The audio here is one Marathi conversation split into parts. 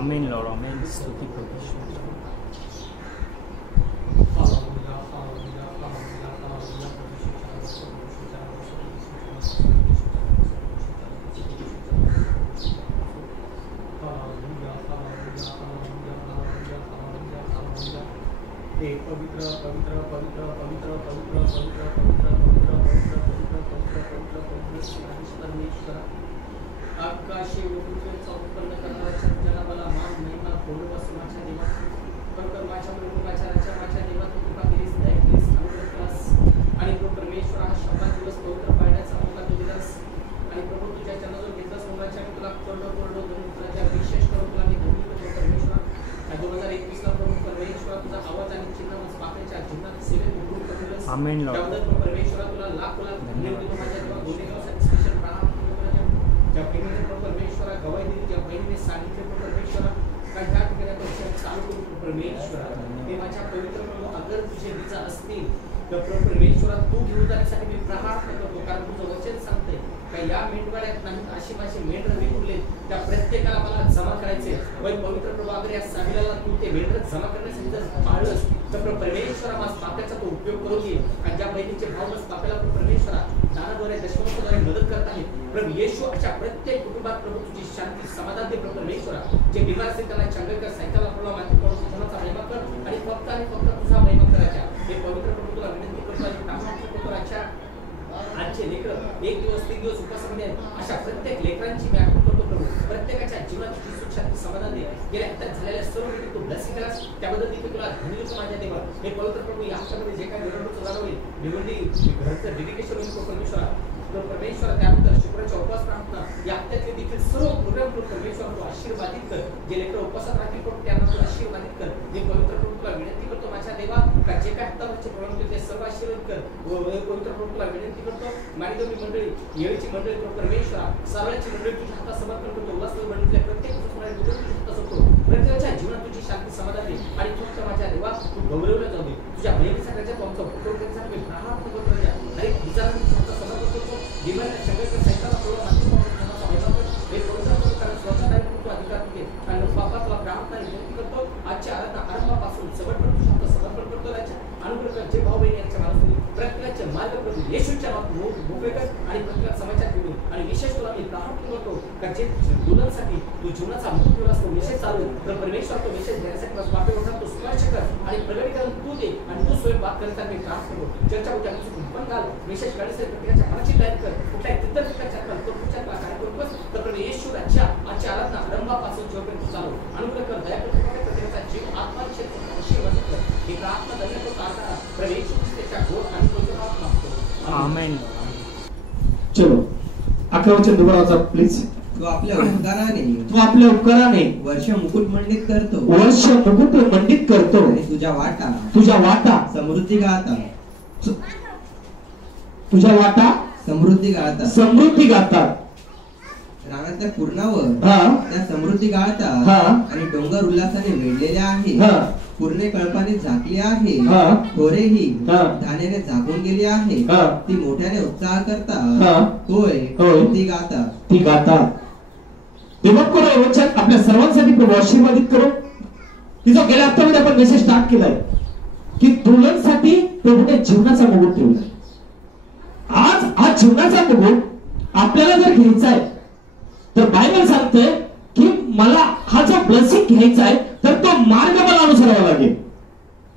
आमेन लॉर्ड, आमेन. स्तुती परमेश्वर. पवित्र पवित्र पवित्र पवित्र पवित्र पवित्र पवित्र पवित्र पवित्र पवित्र पवित्र पवित्र परमेश्वर आकाशी पृथ्वीचा उत्पन्न करणाऱ्या जनाला मान महिमा गौरव समाच्या देवा खरोखर माझ्या प्रभूच्या राजा देवा तू कृपा केलीस, दया केलीस, अनुग्रह केलास आणि प्रभू परमेश्वर हा 100 दिवस पवित्र पाळण्याचा मौका तू दिलास आणि प्रभू तुझ्या चरणाजवळ घेतलास. मुलाच्या तुला कोरडो तुला विशेष करून तुला मी धन्यवाद देतो परमेश्वर. 2021 ला प्रभू परमेश्वर तुझा आवाज आणि चिन्ह पापाच्या जीवनात सेवेत उघडून करतोस. आमेन लॉर्ड. त्याबद्दल परमेश्वर तुला लाख धन्यवाद देतो माझ्या देवा. गुन्हेगारांसाठी स्पेशल प्रार्थना ज्या बहिणीने परमेश्वर गवाही दिली, त्या बहिणीने सांगितले परमेश्वर का ह्या ठिकाणी चालू करू परमेश्वर. ते माझ्या पवित्र प्रभू अगर तुझे विजा असतील तर परमेश्वर तू घेऊन जाण्यासाठी मी प्रार्थना करतो, कारण तुझं वचन सांगते का या मेंढवाड्यात नाही अशी माझी मेंढर विखुरले त्या प्रत्येकाला मला जमा करायचे. वै पवित्र प्रभू अगर या सामीला तू ते मेंढर जमा करण्यासाठी जर पाळलंस तर परमेश्वर माझ पाप्याचा तो उपयोग करून घे. आणि ज्या बहिणीचे भाव मग पाप्याला प्रभेश्वरा दानाद्वारे दशमत्वाद्वारे मदत करत आहेत प्रभू येशू अशा प्रत्येक कुटुंबात प्रभू तुझी शांती समाधान दे परमेश्वरा. जे बिमार असतील त्यांना चंगळ कर, सायकाला प्रभू माती करून तुझा महिमा कर आणि फक्त तुझा महिमा करायचा. हे पवित्र प्रभू तुला विनंती करतो आणि कामाची करतो. आजचे लेकर 1 दिवस 3 दिवस उपासामध्ये अशा प्रत्येक लेकरांची मी आठवण करतो प्रभू. प्रत्येकाच्या जीवनात तुझी सुख शांती समाधान दे. गेल्या आत्ताच झालेल्या सर्व गोष्टी तू ब्लेसिंग केलास त्याबद्दल मी तुला धन्यवाद माझ्या देवा. हे पवित्र प्रभू या हप्त्यामध्ये जे काही निवडणूक जाणवली निवडली घरचं डेडिकेशन होईल परमेश्वरा परमेश्वर. त्यानंतर शुक्रवारच्या उपवास प्रार्थना या हप्त्यातले देखील सर्व प्रोग्राम परमेश्वर तू आशीर्वादित कर. जे लेकर उपवासात राहतील पण त्यांना तू आशीर्वादित कर. हे पवित्र प्रभू तुला विनंती करतो माझ्या देवा का जे काही हप्त्यावरचे प्रोग्राम होते ते सर्व आशीर्वाद कर. पवित्र प्रभू तुला विनंती करतो माणिकवी मंडळी, येळीची मंडळी परमेश्वरा, सावळ्याची मंडळी तुझ्या हातात समर्पण करतो. उल्हासनगर मंडळीतल्या प्रत्येक तुझ्या हातात असतो. प्रत्येकाच्या जीवनात तुझी शांती समाधान दे आणि फक्त माझ्या देवा तू गौरवला जाऊ दे. तुझ्या बहिणीचा त्याच्या आमचा उपयोग मी प्रार्थना करतो. अनेक विचारांनी तुमचा समर्पण करतो. जीवनाच्या सगळ्या साहित्याला थोडं हे पवित्र कारण स्वतः अधिकार तुझे आणि बापाला प्रार्थना विनंती करतो. आजच्या आरंभापासून सगळं तुझ्या समर्पण करतो. त्याच्या अनुग्रह जे भाऊ बहिणी यांच्या माणसाने प्रत्येकाचे मार्ग प्रभू येशूच्या मोकळे कर आणि प्रत्येक समाजात घेऊन आणि विशेष तुला मी प्रार्थना करतो का जे मुलांसाठी तू जीवनाचा मुख ठेवला असतो विशेष चालू तर परमेश्वर तो विशेष घेण्यासाठी बापे होता तो स्पर्श कर आणि प्रगतीकरण तू दे आणि तू स्वयं बात करता मी प्रार्थना करतो. चर्चा कुठल्या पण घाल विशेष गणेश प्रत्येकाच्या मनाची तयारी कर. कुठल्या तिथं तो तुझ्या कार्यक्रम तर येशू आजच्या आराधना आरंभापासून जेवढे चालू अनुग्रह कर, दया कर, प्रत्येकाचा जीव आत्मा आशीर्वादित कर. ही प्रार्थना धन्यवाद प्रार्थना प्रभू येशू ख्रिस्ताच्या गोड आणि पवित्र नामात मागतो. आमेन. चलो 11 वचन दुबारा प्लीज. तो आपल्या उपकाराने वर्ष मुकुट मंडित करतो आणि तुझ्या वाटा समृद्धी गाळतात. रानातल्या पूर्णावर त्या समृद्धी गाळतात आणि डोंगर उल्हासाने वेढलेले आहे. पूर्णे कळपाने झाकली आहे. खोरेही धान्याने झाकून गेली आहे. ती मोठ्याने उत्साह करतात. होय ती गातात. तेव्हा करू वचन आपल्या सर्वांसाठी प्रभू आशीर्वादित करू. तिचा गेल्या हप्त्यामध्ये आपण मेसेज स्टार्ट केलाय की दुल्हनसाठी प्रभूने जीवनाचा मुकुट ठेवलाय. आज जीवनाचा मुकुट आपल्याला जर घ्यायचा आहे तर बायबल सांगते की मला हा जो ब्लेसिंग घ्यायचा आहे तर तो मार्ग मला अनुसरावा लागेल.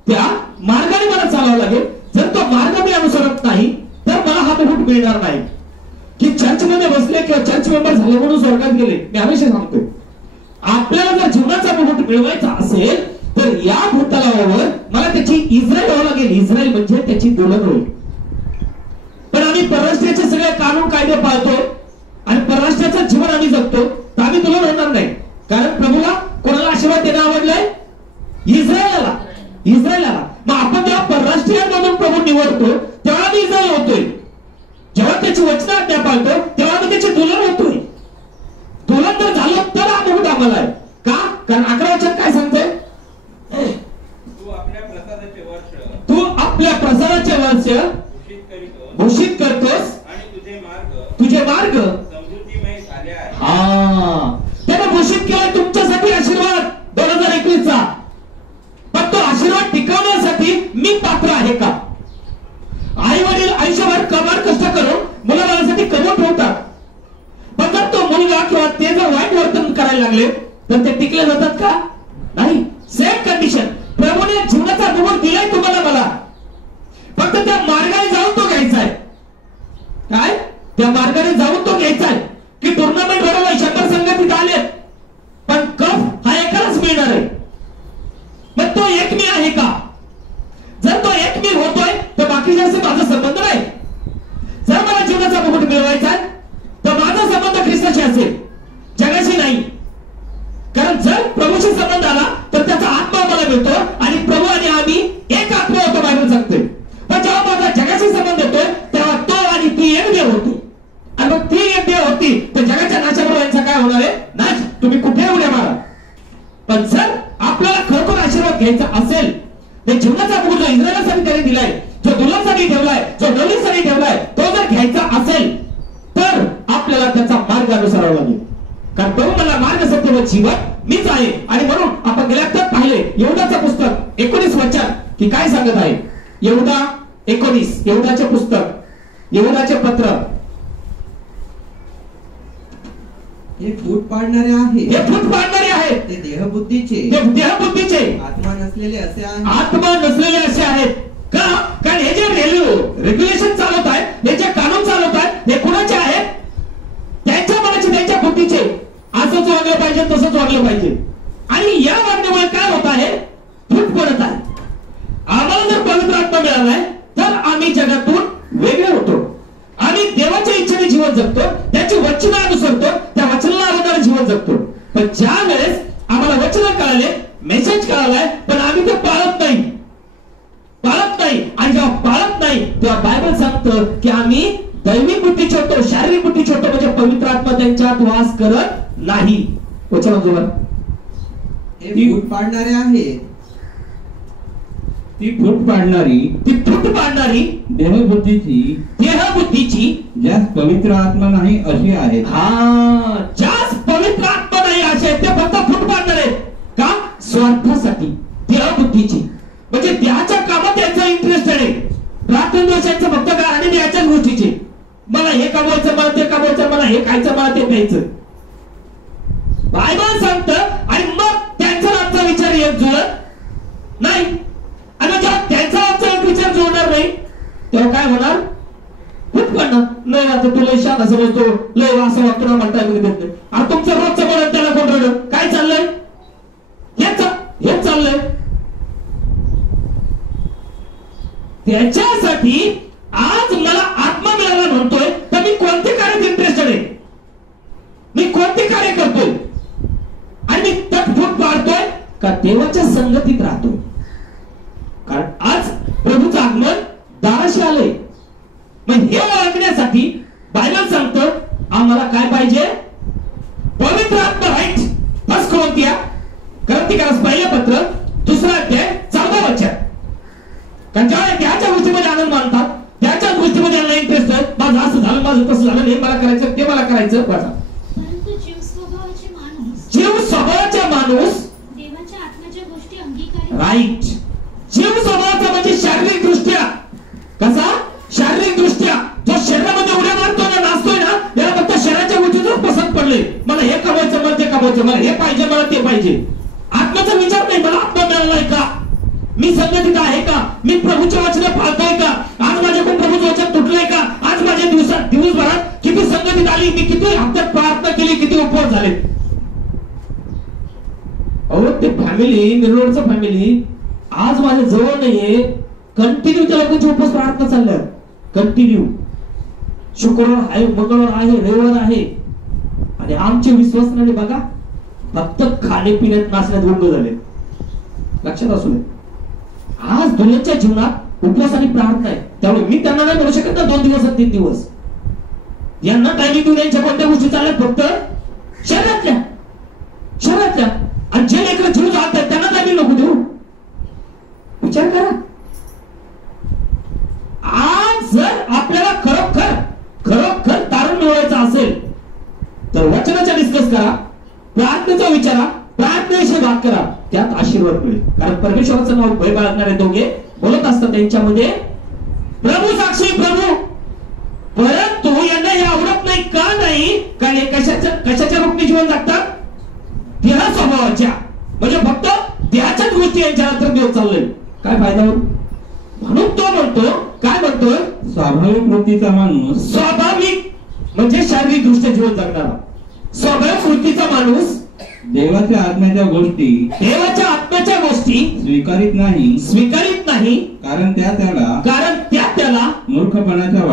त्या मार्गाने मला चालावं लागेल. जर तो मार्ग मी अनुसरत नाही तर मला हा मुकुट मिळणार नाही. की चर्च मध्ये बसले किंवा चर्च मेंबर झाले म्हणून स्वर्गात गेले. मी हमेशा सांगतोय आपल्याला जर जीवनाचा मुकुट मिळवायचा असेल तर या भूतलावर मला त्याची इस्रायल व्हावं लागेल. इस्रायल म्हणजे त्याची दुल्हन होईल. पण आम्ही परराष्ट्राचे सगळे कानून कायदे पाळतो आणि परराष्ट्राचं जीवन आम्ही जगतो तर आम्ही दुल्हन होणार नाही. कारण प्रभूला कोणाला आशीर्वाद देणं आवडलाय? इस्रायलाला. मग आपण जेव्हा परराष्ट्रीयांमधून प्रभू निवडतो तेव्हा आम्ही इस्रायल होतोय. जेव्हा त्याची वचनं आज्ञा पाळतो तेव्हा आम्ही त्याची दुल्हन होतोय. दुल्हन जर झालो तर हा मुकुट आम्हाला आहे. का? कारण 11 वचन काय सांगतोय? तू आपल्या प्रसादाचे वर्ष घोषित करतोस आणि तुझे मार्ग समृद्धीमय झाले आहेत. त्याने घोषित केलं तुमच्यासाठी आशीर्वाद. मुलीचा, पण तो आशीर्वाद टिकवण्यासाठी मी पात्र आहे का? आई वडील आयुष्यभर कमाल कष्ट करून मुलाबाळासाठी कमवून ठेवतात, पण जर तो मुलगा किंवा ते जर वाईट वर्तन करायला लागले तर ते टिकले जातात का? नाही. Same condition. प्रभूने जीवनाचा अनुभव दिलाय तुम्हाला मला, फक्त त्या मार्गाने जाऊन तो घ्यायचा आहे. काय? त्या मार्गाने जाऊन तो घ्यायचा आहे की टुर्नामेंट बरोबर 100 संघ तिथे आलेत, पण कप हा एकालाच मिळणार आहे. मग तो एक मी आहे का? जर तो एक मी होतोय तर बाकीच्याशी माझा संबंध नाही. जर मला जीवनाचा मुकुट मिळवायचा आहे तर माझा संबंध ख्रिस्ताशी असेल, जगाशी नाही. कारण जर प्रभूशी संबंध आला तर त्याचा आत्मा मला मिळतो आणि प्रभू आणि आम्ही एक आत्मा होतो, बायबल सांगते. पण जेव्हा माझा जगाशी संबंध येतोय तेव्हा तो आणि ती एक देव होती, आणि मग ती एक देव होती तर जगाच्या नाशाबरोबर यांचा काय होणार आहे? नाश. तुम्ही कुठे उड्या मारा. पण जर आपल्याला खरोखर आशीर्वाद घ्यायचा असेल, ते जीवनाचा मुकुट जो इस्रायलासाठी त्याने दिलाय, जो दुलासाठी ठेवलाय, जो नवलीसाठी ठेवलाय, तो जर घ्यायचा असेल तर आपल्याला त्याचा मार्ग अनुसरावा लागेल. कारण प्रभू मला मार्ग, सत्य व जीवन मीच आहे. आणि म्हणून आपण गेल्या हप्त्यात पाहिले यहूदाचं पुस्तक 19 वचन की काय सांगत आहे. यहूदा 19, यहूदाचे पुस्तक, यहूदाचे पत्र. हे फूट पाडणारे आहे, हे फूट पाडणारे आहेत, ते देहबुद्धीचे, ते देहबुद्धीचे, आत्मा नसलेले असे आहेत. आत्मा नसलेले असे आहेत. का? कारण हे जे रेग्युलेशन चालवत आहेत, हे जे कानून चालवत आहेत, हे कुणाचे आहेत? त्यांच्या मनाचे, त्यांच्या बुद्धीचे. असंच वागलं पाहिजे, तसंच वागलं पाहिजे. आणि या वागण्यामुळे काय होत आहे? फूट पडत आहे. आम्हाला जर पवित्र आत्मा मिळालाय तर आम्ही जगातून वेगळे होतो. आम्ही देवाच्या इच्छेने जीवन जगतो, त्याची वचनं अनुसरतो, त्या वचनाला आवडणारे जीवन जगतो. पण ज्या वेळेस आम्हाला वचन कळाले, मेसेज कळालाय, पण आम्ही ते पाळत नाही, पाळत नाही. आणि जेव्हा पाळत नाही तेव्हा बायबल सांगतं की आम्ही दैविक बुद्धीचे होतो, शारीरिक बुद्धीचे होतो, म्हणजे पवित्र आत्मा त्यांच्यात वास करत नाही. वचनाजोबर हे फूट पाडणारे आहेत, ती फूट पाडणारी, ती फूट पाडणारी देहबुद्धीची, देहबुद्धीची, ज्यास पवित्र आत्मा नाही अशी आहेत. हा, ज्यास पवित्र आत्मा नाही असे आहेत, ते फक्त फूट पाडणार आहेत. का? स्वार्थासाठी. देहबुद्धीची म्हणजे देहाच्या कामात त्यांचा इंटरेस्ट आहे. रात्रंदिवसांचं फक्त काय आणि देहाच्याच गोष्टीचे. मला हे कमवायचं, मला ते कमवायचं, मला हे खायचं, मला ते प्यायचं. बायबल सांगतं आणि मग त्यांचा आमचा विचार एक जुळत नाही. आणि जेव्हा त्यांचा आमचा एक विचार जुळणार नाही तेव्हा काय होणार? फूट पडणार. नाही आता तुला शाळा समजतो, लय असं वागतो ना, म्हणता मी देत नाही. आता तुमचं रोजचं बोलत त्याला कोण रडलं? काय चाललंय? हेच चाललंय. त्याच्यासाठी आज मला आत्मा मिळाला म्हणतोय तर मी कोणते कार्यात इंटरेस्टेड आहे, मी कोणते कार्य करतोय, आणि मी तटफूट पाडतोय का देवाच्या संगतीत राहतोय. कारण आज प्रभूचं आगमन दाराशी आलंय. मग हे ओळखण्यासाठी बायबल सांगतं आम्हाला काय पाहिजे? पवित्र आत्मा. राईट. फर्स्ट कोरिंथियन्स पहिलं पत्र 2 अध्याय 14 वचन. कारण ज्यावेळेस त्याच्या गोष्टीमध्ये आनंद मानतात, त्याच्याच गोष्टीमध्ये यांना इंटरेस्ट आहे, माझं असं झालं, माझं तसं झालं, हे मला करायचं, ते मला करायचं. परंतु जीव स्वभावाचे माणूस देवाच्या आत्म्याच्या गोष्टी अंगीकार. राईट. जीव स्वभावाचा म्हणजे शारीरिक दृष्ट्या. कसा? शारीरिक दृष्ट्या. जो शरीरामध्ये उड्या मारतोय ना, नाचतोय ना, याला फक्त शरीराच्या गोष्टीच पसंत पडले. मला हे कमवायचं, मला ते कमवायचं, मला हे पाहिजे, मला ते पाहिजे. आत्म्याचा विचार नाही, मला आत्मा मिळालाय का, मी संगतीत आहे का, मी प्रभूच्या वचन पाळतोय का, आज माझ्याकडून प्रभूचं वचन तुटलंय का, आज माझ्या दिवसभरात किती संगतीत आली, मी किती हप्त्यात प्रार्थना केली, किती उपवास झाले. अहो ते फॅमिली, मिरवडचं फॅमिली आज माझ्या जवळ नाहीये, कंटिन्यू त्या लोकांचे उपवास प्रार्थना चालल्या, कंटिन्यू. शुक्रवार आहे, मंगळवार आहे, रविवार आहे, आणि आमचे विश्वासनाने बघा फक्त खाण्यापिण्यात नाचण्यात गुंग झाले. लक्षात असू दे. आज दुनियाच्या जीवनात उपवास आणि प्रार्थना आहे, त्यामुळे मी त्यांना नाही म्हणू शकत ना 2 दिवस आणि 3 दिवस. यांना टायमिंग देऊन यांच्या कोणत्या गोष्टी चालल्या? फक्त शरीरातल्या. आणि जे लेकरं जीव जात आहेत त्यांना टायमिंग नको देऊ. विचार करा. आज जर आपल्याला खरोखर तारण मिळवायचं असेल तर वचनाचा डिस्कस करा, प्रार्थनेचा विचारा, प्रार्थनेविषयी भाग करा, त्यात आशीर्वाद मिळेल. कारण परमेश्वराचं नाव भय बाळगणारे दोघे बोलत असतात त्यांच्यामध्ये प्रभू साक्षी प्रभू, परंतु यांना हे आवडत नाही. का नाही? कारण हे कशाच्या रूपी जीवन जगतात? देह स्वभावाच्या, म्हणजे फक्त देहाच्याच गोष्टी यांच्या नंतर देव चाललंय. काय फायदा होईल? म्हणून तो म्हणतो, काय म्हणतोय? स्वाभाविक वृत्तीचा माणूस, स्वाभाविक म्हणजे शारीरिक दृष्ट्या जीवन जगणारा स्वाभाविक वृत्तीचा माणूस देवाच्या आत्म्याच्या गोष्टी स्वीकारित नाही, कारण त्या त्याला मूर्खपणाच्या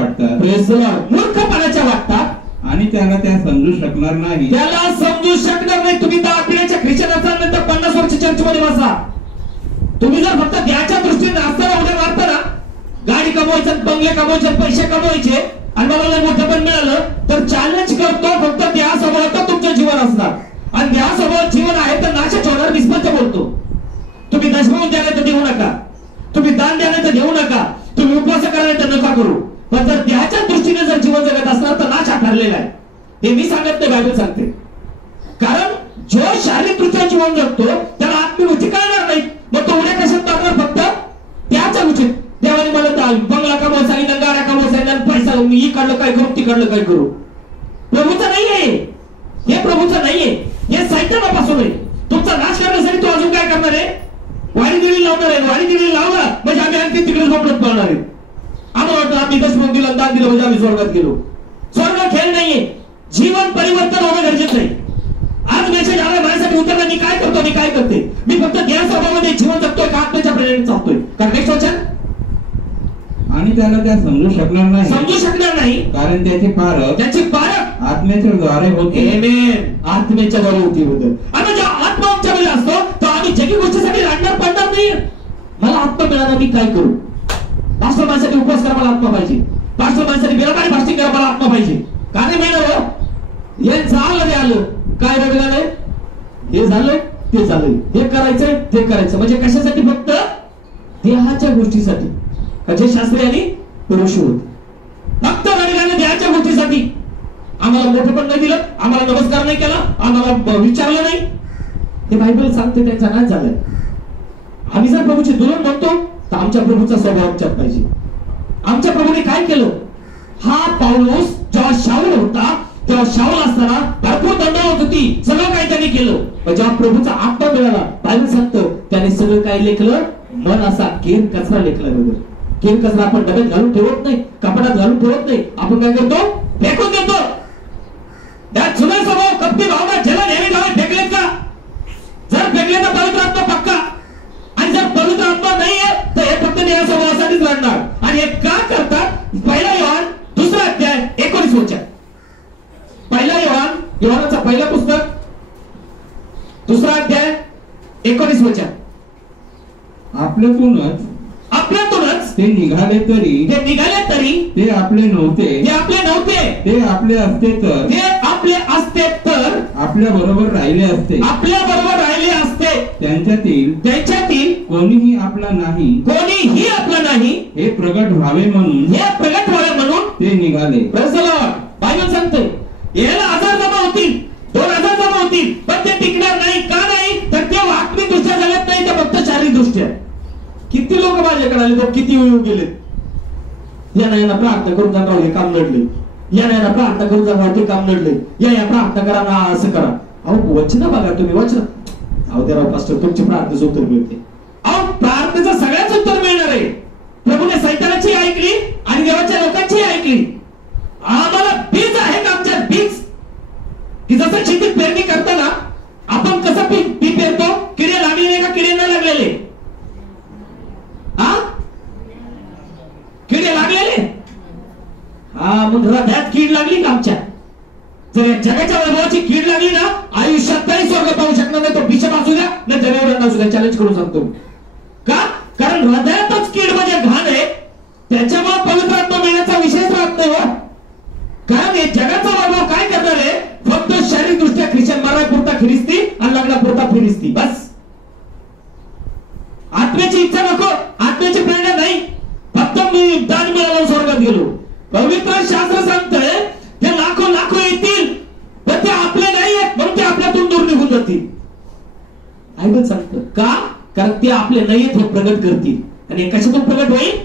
वाटतात आणि त्याला त्या समजू शकणार नाही. तुम्ही 10 पिढ्याच्या ख्रिश्चन असाल नंतर 50 वर्ष चर्चमध्ये बसा. तुम्ही जर फक्त द्याच्या दृष्टीने नाचताना उड्या मारताना, गाडी कमवायचं, बंगले कमवायचे, पैसे कमवायचे आणि मला मोठं पण मिळालं तर चॅलेंज करतो, फक्त त्या स्वभावात तुमचं जीवन असणार. आणि त्या स्वभावात जीवन आहे तर नाशच होणार. निष्पत्त बोलतो. तुम्ही दशभाऊन द्यायला तर देऊ नका, तुम्ही दान द्यायला तर देऊ नका, तुम्ही उपवास करायला तर नका करू. पण जर देहाच्या दृष्टीने जर जीवन जगत असणार तर नाश हा ठरलेला आहे. हे मी सांगत नाही, बायबल सांगते. कारण जो शारीरिक दृष्ट्या जीवन जगतो त्याला आत्मिक गोष्टी कळणार नाही. मग तो उड्या कशात मारणार? फक्त त्याच्या गोष्टीत. देवाने मला तर बंगला कमवून सांगितलं, गाड्या कमवून सांगितलं, पैसा मी काढलं काय करू, ती काढलं काय करू. प्रभूचं नाहीये हे, प्रभूचं नाहीये हे, सैतानापासून आहे. तुमचा नाश करण्यासाठी तो अजून काय करणार आहे? वाडी दिली लावणार आहे. वाडी दिली लावला म्हणजे आम्ही आणखी तिकडे झोपडत पाहणार आहे. आम्हाला वाटतं आम्ही दशमून दिलं, दान दिलं म्हणजे आम्ही स्वर्गात गेलो. स्वर्ग खेळ नाहीये. जीवन परिवर्तन होणं गरजेचं आहे. आज मेसेज आला माझ्यासाठी उतरला, मी काय करतो, मी काय करते? मी फक्त देह स्वभावामध्ये जीवन जगतोय का आत्म्याच्या प्रेरणेने चालतोय? कारण नेक्स्ट वचन, आणि त्याला त्या समजू शकणार नाही, कारण त्याची पारख आत्म्याच्या द्वारे होते. आत्म्याच्या द्वारे होती बद्दल. आता जेव्हा आत्मा आमच्यामध्ये असतो तर आम्ही जगी गोष्टीसाठी रांगणार पडणार नाही. मला आत्मा मिळाला, मी काय करू? पास्टर माझ्यासाठी उपवास करा, मला आत्मा पाहिजे. पास्टर माझ्यासाठी बिराबारी फास्टिंग करा, मला आत्मा पाहिजे. का नाही मिळणार? हे झालं रे आलं काय बघायला, हे झालंय ते झालंय, हे करायचंय ते करायचं. म्हणजे कशासाठी? फक्त देहाच्या गोष्टीसाठी. जे शास्त्री आणि पुरुष होत फक्त रडगाने देहाच्या गोष्टीसाठी. आम्हाला मोठं पण नाही दिलं, आम्हाला नमस्कार नाही केला, आम्हाला विचारलं नाही. हे बायबल सांगते त्यांचा नाश झालाय. आम्ही जर प्रभूचे दुलन म्हणतो तर आमच्या प्रभूचा स्वभाव आमच्यात पाहिजे. आमच्या प्रभूने काय केलं? हा पाऊस जेव्हा शाऊल होता तेव्हा शाऊल असताना भरपूर दंडवत होती, सगळं काय त्याने केलं. पण जेव्हा प्रभूचा आत्मा मिळाला, बायबल सांगतं त्याने सगळं काय लेखलं? मन असा केर कचरा लेखला वगैरे. केर कचरा आपण डब्यात घालून ठेवत नाही, कपाटात घालून ठेवत नाही, आपण काय करतो? फेकून देतो. त्यात जुना स्वभाव, कपटी भावना, ज्याला नेहमी गावात फेकलेत का? जर फेकले तर पवित्र आत्मा पक्का, आणि जर पवित्र आत्मा नाहीये तर हे फक्त देह स्वभावासाठीच लढणार. आणि हे का करतात? 1 योहान 2 अध्याय 19 वचन. 1 योहान, योहानाचं पहिलं पुस्तक 2 अध्याय 19 वचन. आपल्यातूनच ते निघाले तरी ते आपले नव्हते, ते आपले असते तर आपल्या बरोबर राहिले असते. त्यांच्यातील कोणीही आपला नाही हे प्रगट व्हावे म्हणून ते निघाले. बायबल सांगते याला आजार जमा होतील, 2 आजार जमा होतील, पण ते टिकणार नाही. का नाही? तर ते आत्मिक दृष्ट्या जगत नाही, ते फक्त शारीरिक दृष्ट्या. किती लोक माझ्याकडे आले, किती वेळ गेले. यांना प्रार्थना करून जाणार, हे काम नडले. यांना प्रार्थना करून जाणार, ते काम नडले. या प्रार्थना करा ना, असं करा. अहो वचन बघा तुम्ही, वचन. अहो त्या पास्टर तुमची प्रार्थनेचं उत्तर मिळते. अहो प्रार्थनेचं सगळ्याच उत्तर मिळणार आहे. प्रभूने सैतानाची ऐकली आणि देवाच्या लोकांची ऐकली. आम्हाला बीज आहे का आमच्यात? बीज की जसं शेतीत पेरणी करताना आपण कसं पीक पेरतो? किडे लागलेले का किडे न लागलेले? किडे लागलेले. मग हृदयात कीड लागली का आमच्या? जर या जगाच्या वैभवाची कीड लागली ना, आयुष्यात काही स्वर्ग पाहू शकणार नाही. तो बिशप असू द्या ना जमीन असू द्या, चॅलेंज करून सांगतो. का? कारण हृदयातच कीड म्हणजे घाण आहे. त्याच्यामुळे पवित्र आत्मा मिळण्याचा विषयच राहत नाही. कारण हे जगाचा वैभव काय करणार आहे? फक्त शारीरिक दृष्ट्या ख्रिश्चन मारायपुरता खिरिस्ती आणि लग्नापुरता फिरिस्ती, बस. आत्म्याची इच्छा नको, आत्म्याची प्रेरणा नाही. फक्त मी दान मिळालं स्वर्गात गेलो. पवित्र शास्त्र सांगतंय ते लाखो येतील, पण ते आपले नाही आहेत, म्हणून ते आपल्यातून दूर निघून जातील. ते आपले नयेत हे प्रगट करतील. आणि कशातून प्रगट होईल?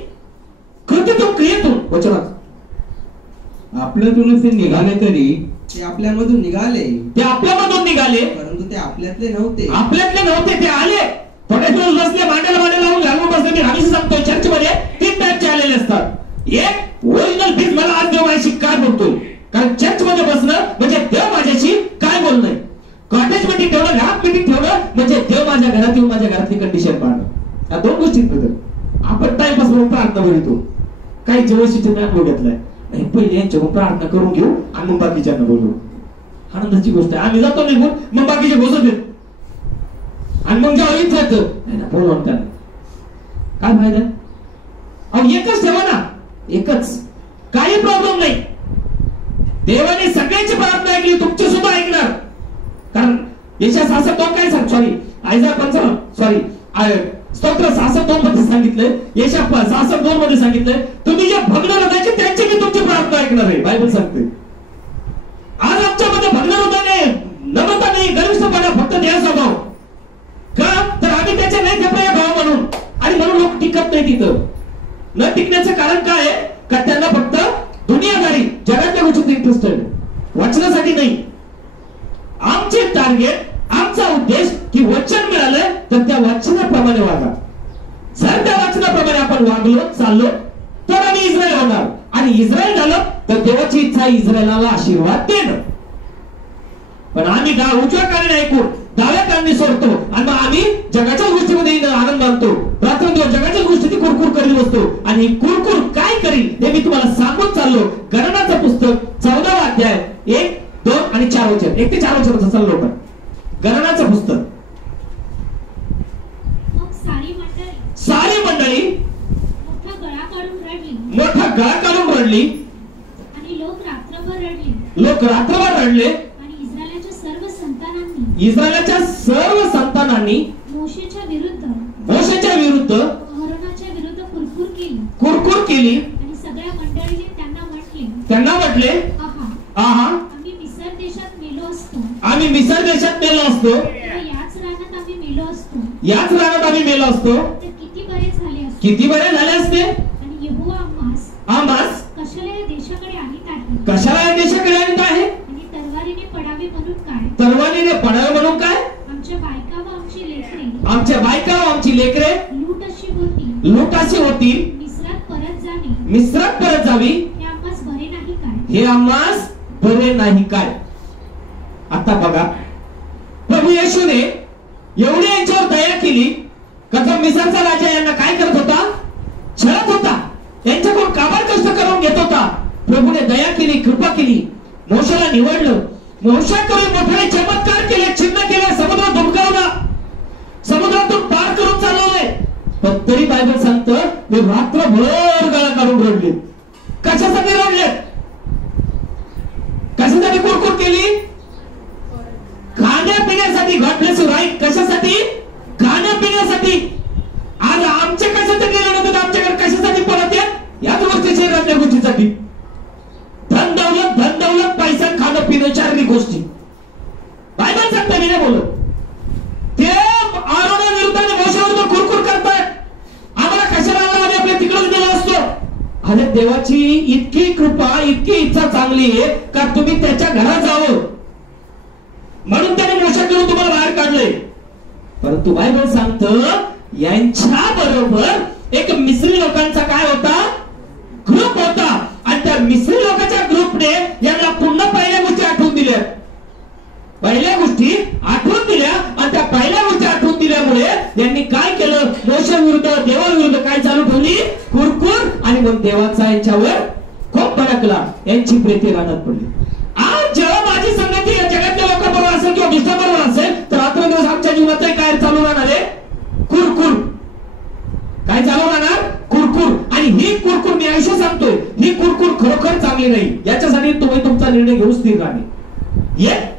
कृतीतून, क्रियेतून, वचनात. आपल्यातूनच ते निघाले तरी ते आपल्यामधून निघाले, ते आपल्यामधून निघाले, परंतु ते आपल्यातले नव्हते. आपल्यातले नव्हते, ते आले. थोडे दिवस बसले, मांडाला लावून घालून बसले. मी हमेशा सांगतोय चर्चमध्ये 3 टाईपचे आलेले असतात. एक ओरिजिनल बीज, मला आज देव माझ्याशी काय बोलतोय, कारण चर्चमध्ये बसणं म्हणजे देव माझ्याशी काय बोलणं. कॉटेज मीटिंग ठेवणं, घरात मीटिंग ठेवणं म्हणजे देव माझ्या घरात येऊन माझ्या घरातली कंडिशन पाहणं. या 2 गोष्टी बदल. आपण टाइमपास म्हणून प्रार्थना करीतो, काही जवळशीचे ज्ञान घेतलाय, पहिले यांच्याकडून प्रार्थना करून घेऊ आणि मग बाकीच्यांना बोलू. आनंदाची गोष्ट आहे. आम्ही जातो निघून, मग बाकीचे घोषत येत आणि मग जेव्हा इथं येतं बोलवून त्यांना काय फायदा? अहो एकच ठेवा ना, एकच, काही प्रॉब्लेम नाही. देवाने सगळ्यांची प्रार्थना ऐकली, तुमची सुद्धा ऐकणार. कारण यशा 66 काय सांग, सॉरी आयजा 55, सॉरी स्तोत्र 66 मध्ये सांगितलंय, यशा 66 मध्ये सांगितलंय, तुम्ही जे भग्न हृदयाचे त्यांची मी तुमची प्रार्थना ऐकणार आहे. बायबल सांगते. आज आमच्यामध्ये भग्न हृदयाने, नम्रता नाही, गर्विष्ठपणा, फक्त देह स्वभाव. का तर आम्ही त्याचे नाही खेपरे भाव म्हणून, आणि म्हणून लोक टिकत नाही तिथं. न टिकण्याचं कारण काय आहे? का त्यांना फक्त दुनियादारी, जगातल्या गोष्टीत इंटरेस्ट आहे, वाचनासाठी नाही. आमचे टार्गेट, आमचा उद्देश की वचन मिळालं तर त्या वचनाप्रमाणे वागा. जर त्या वचनाप्रमाणे आपण वागलो, चाललो, तर आम्ही इस्रायल होणार. आणि इस्रायल झालं तर देवाची इच्छा इस्रायलाला आशीर्वाद देणं. पण आम्ही उजव्या कानाने ऐकून डाव्या कानाने सोडतो आणि मग आम्ही जगाच्या गोष्टीमध्ये आनंद मानतो. रात्रंदिवस जगाच्या गोष्टी कुरकुर करीत बसतो. आणि कुरकुर काय करील हे मी तुम्हाला सांगून चाललो. गणनाचं पुस्तक 14वा अध्याय 1, 2 आणि 4 वचन, 1 ते 4 वचनाचं चाललो पण. गणनाचं पुस्तक. सारी मंडळी मोठा गळा काढून रडली आणि लोक रात्रभर रडले. आणि इस्रायलाच्या सर्व संतानांनी मोशेच्या विरुद्ध अहरोनाच्या विरुद्ध कुरकुर केली. आणि सगळ्या मंडळीने त्यांना म्हटले, आहा, आम्ही मिस्र देशात मेलो असतो, याच रानात आम्ही मेलो असतो, तर किती बरे झाले असते. आणि यहोवा आम्हास कशाला या देशाकडे आणीत आहे. आणि तरवारीने पडावे म्हणून काय? आमच्या बायका व आमची लेकरे लूट अशी होतील. मिस्रात परत जावी. हे आम्हास बरे नाही काय? आता बघा, प्रभू येशूने एवढी यांच्यावर दया केली का मिस्रचा राजा यांना काय करत होता? छळत होता, यांच्याकडून काबाड कष्ट करून घेत होता. प्रभूने दया केली, कृपा केली, मोशेला निवडलं. मोशेकडे मोठे चमत्कार केले, चिन्ह केले, समुद्र धुमकावला, समुद्रातून पार करून चालवले. पण तरी बायबल सांगतं ते रात्रभर गळा काढून रडले. कशासाठी रडले? कशासाठी कुरकुर केली? खाण्यापिण्यासाठी. God bless you. राईट. कशासाठी? खाण्यापिण्यासाठी. आज आमचे कशासाठी गेले नव्हते, आमच्याकडे कशासाठी परत येत? याच गोष्टीची, रडल्या गोष्टीसाठी. धन दौलत, पैसा, खाणं पिणं, शारीरिक गोष्टी. बायबल सांगतं, मी नाही बोलत. ते आरोना विरुद्धाने मोशेविरुद्ध कुरकुर करतायत. आम्हाला कशाला आणलं? आम्ही आपल्या तिकडेच गेलो असतो. अरे देवाची इतकी कृपा, इतकी इच्छा चांगली आहे का तुम्ही त्याच्या घरात जावं म्हणून त्याने मोशेकडून तुम्हाला बाहेर काढलंय. परंतु बायबल सांगतं यांच्या बरोबर एक मिस्री लोकांचा काय होता? ग्रुप होता. आणि त्या मिस्री लोकांच्या ग्रुपने यांना पुन्हा पहिल्या गोष्टी आठवून दिल्या. आणि त्या पहिल्या गोष्टी आठवून दिल्यामुळे यांनी काय केलं? मोशेविरुद्ध, देवाविरुद्ध काय चालू ठेवली? कुरकुर. आणि मग देवाचा यांच्यावर खूप भडकला, यांची प्रीती रानात पडली. आज जेव्हा माझी संगती या जगातल्या लोकांबरोबर असेल किंवा दुसऱ्याबरोबर असेल तर रात्रंदिवस आमच्या जीवनात काय चालू राहणार आहे? कुरकुर. काय चालू राहणार? कुरकुर. आणि ही कुरकुर, मी आयुष्य सांगतोय, ही कुरकुर खरोखर चांगली नाही. याच्यासाठी तुम्ही तुमचा निर्णय घेऊन स्थिर राहणे.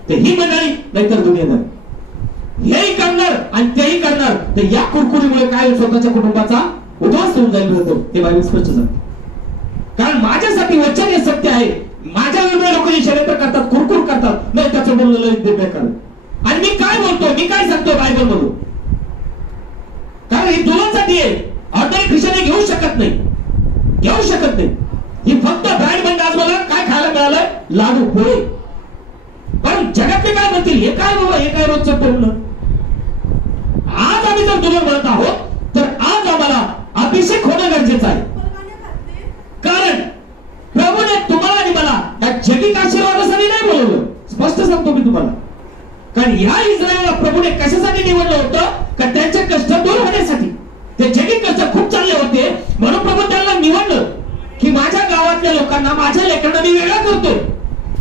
ही मंडळी नाहीतर दुनियादार, हेही करणार आणि तेही करणार. तर या कुरकुरीमुळे काय स्वतःच्या कुटुंबाचा उद्ध्वस्त होऊन जाईल. हे बायबल स्पष्ट सांगते. कारण माझ्यासाठी वचन हे सत्य आहे. माझ्या विरुद्ध लोक जे षडयंत्र करतात, कुरकुर करतात, नाही त्याचं बोललेलं बेकार. आणि मी काय बोलतो, मी काय सांगतो बायबल मधून? कारण ही दुल्हनसाठी आहे. ऑर्डिनरी ख्रिश्चन घेऊ शकत नाही, घेऊ शकत नाही. ही फक्त ब्राईड बंद. आज मला काय खायला मिळालं? लाडू पोळे. पण जगातले काय म्हणतील? हे काय बाबा, हे काय रोजचं तोडलं? आज आम्ही जर दुल्हन म्हणत आहोत तर आज आम्हाला अभिषेक होणं गरजेचं आहे. कारण प्रभूने तुम्हाला आणि मला या जगिक आशीर्वादासाठी नाही बोलवलं. स्पष्ट सांगतो मी तुम्हाला. कारण या इस्रायलला प्रभूने कशासाठी निवडलं होतं? का त्यांचे कष्ट दूर होण्यासाठी. ते जगिक कष्ट खूप चालले होते, म्हणून प्रभू त्यांना निवडलं की माझ्या गावातल्या लोकांना, माझ्या लेकरांना मी वेगळा करतोय.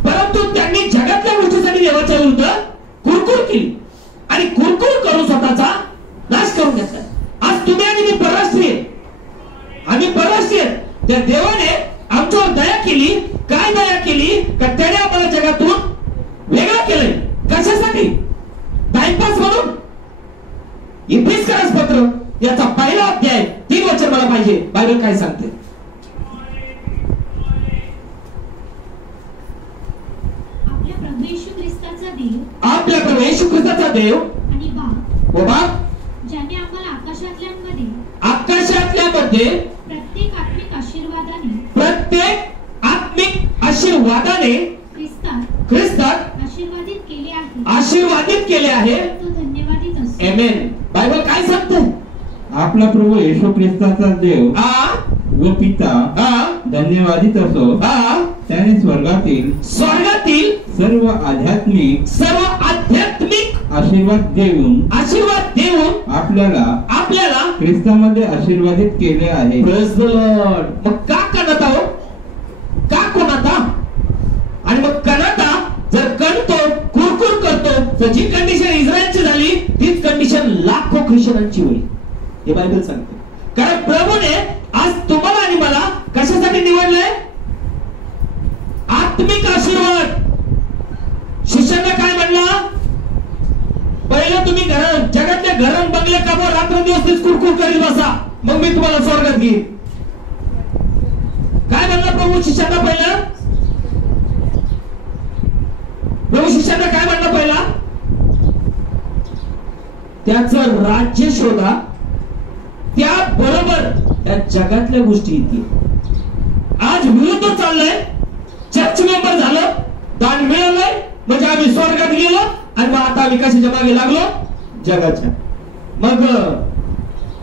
परंतु त्यांनी जगातल्या गोष्टीसाठी देवाच्या विरुद्ध कुरकुर केली आणि कुरकुर करून स्वतःचा नाश करून घेतला. आज तुम्ही आणि मी परराष्ट्रीय, आम्ही परराष्ट्रीय. त्या देवाने आमच्यावर दया केली. काय दया केली? का त्याने आम्हाला जगातून वेगळं केलंय. कशासाठी? टाइमपास म्हणून. इफिसियन्स पत्र याचा पहिला अध्याय 3 वचन मला पाहिजे. बायबल काय सांगते? आपल्या प्रभू येशू ख्रिस्ताचा देव आणि बाप ज्याने आम्हाला आकाशातल्यामध्ये प्रत्येक आत्मिक आशीर्वादाने ख्रिस्तात आशीर्वादित केले आहे. तो धन्यवादित असो. आमेन. बायबल काय सांगते? आपला प्रभू येशू ख्रिस्ताचा देव व पिता धन्यवादित असो. त्याने स्वर्गातील सर्व आध्यात्मिक आशीर्वाद देऊन आपल्याला ख्रिस्तामध्ये आशीर्वादित केले आहे. Praise the Lord. मग का कणत आहो? का कोणाता? आणि मग कणता जर कणतो, कुरकुर करतो, तर जी कंडिशन इस्रायलची झाली तीच कंडिशन लाखो ख्रिश्चनांची होईल. हे बायबल सांगते. कारण प्रभूने आज तुम्हाला आणि मला कशासाठी निवडलंय? आत्मिक आशीर्वाद. शिष्यांना काय म्हणला? पहिलं तुम्ही जगातल्या घरात बंगले कामावर रात्रंदिवस कुरकुर करीत बसा, मग मी तुम्हाला स्वर्गात घेईन. काय म्हणला प्रभू शिष्यांना? पहिलं प्रभू शिष्यांना काय म्हणला? पहिला त्याचं राज्य शोधा, त्याबरोबर त्या जगातल्या गोष्टी येतील. आज विरुद्ध चाललंय. चर्च मेंबर झालं, दान मिळालंय म्हणजे आम्ही स्वर्गात गेलो, आणि मग आता आम्ही कशाच्या मागे लागलो? जगाच्या. मग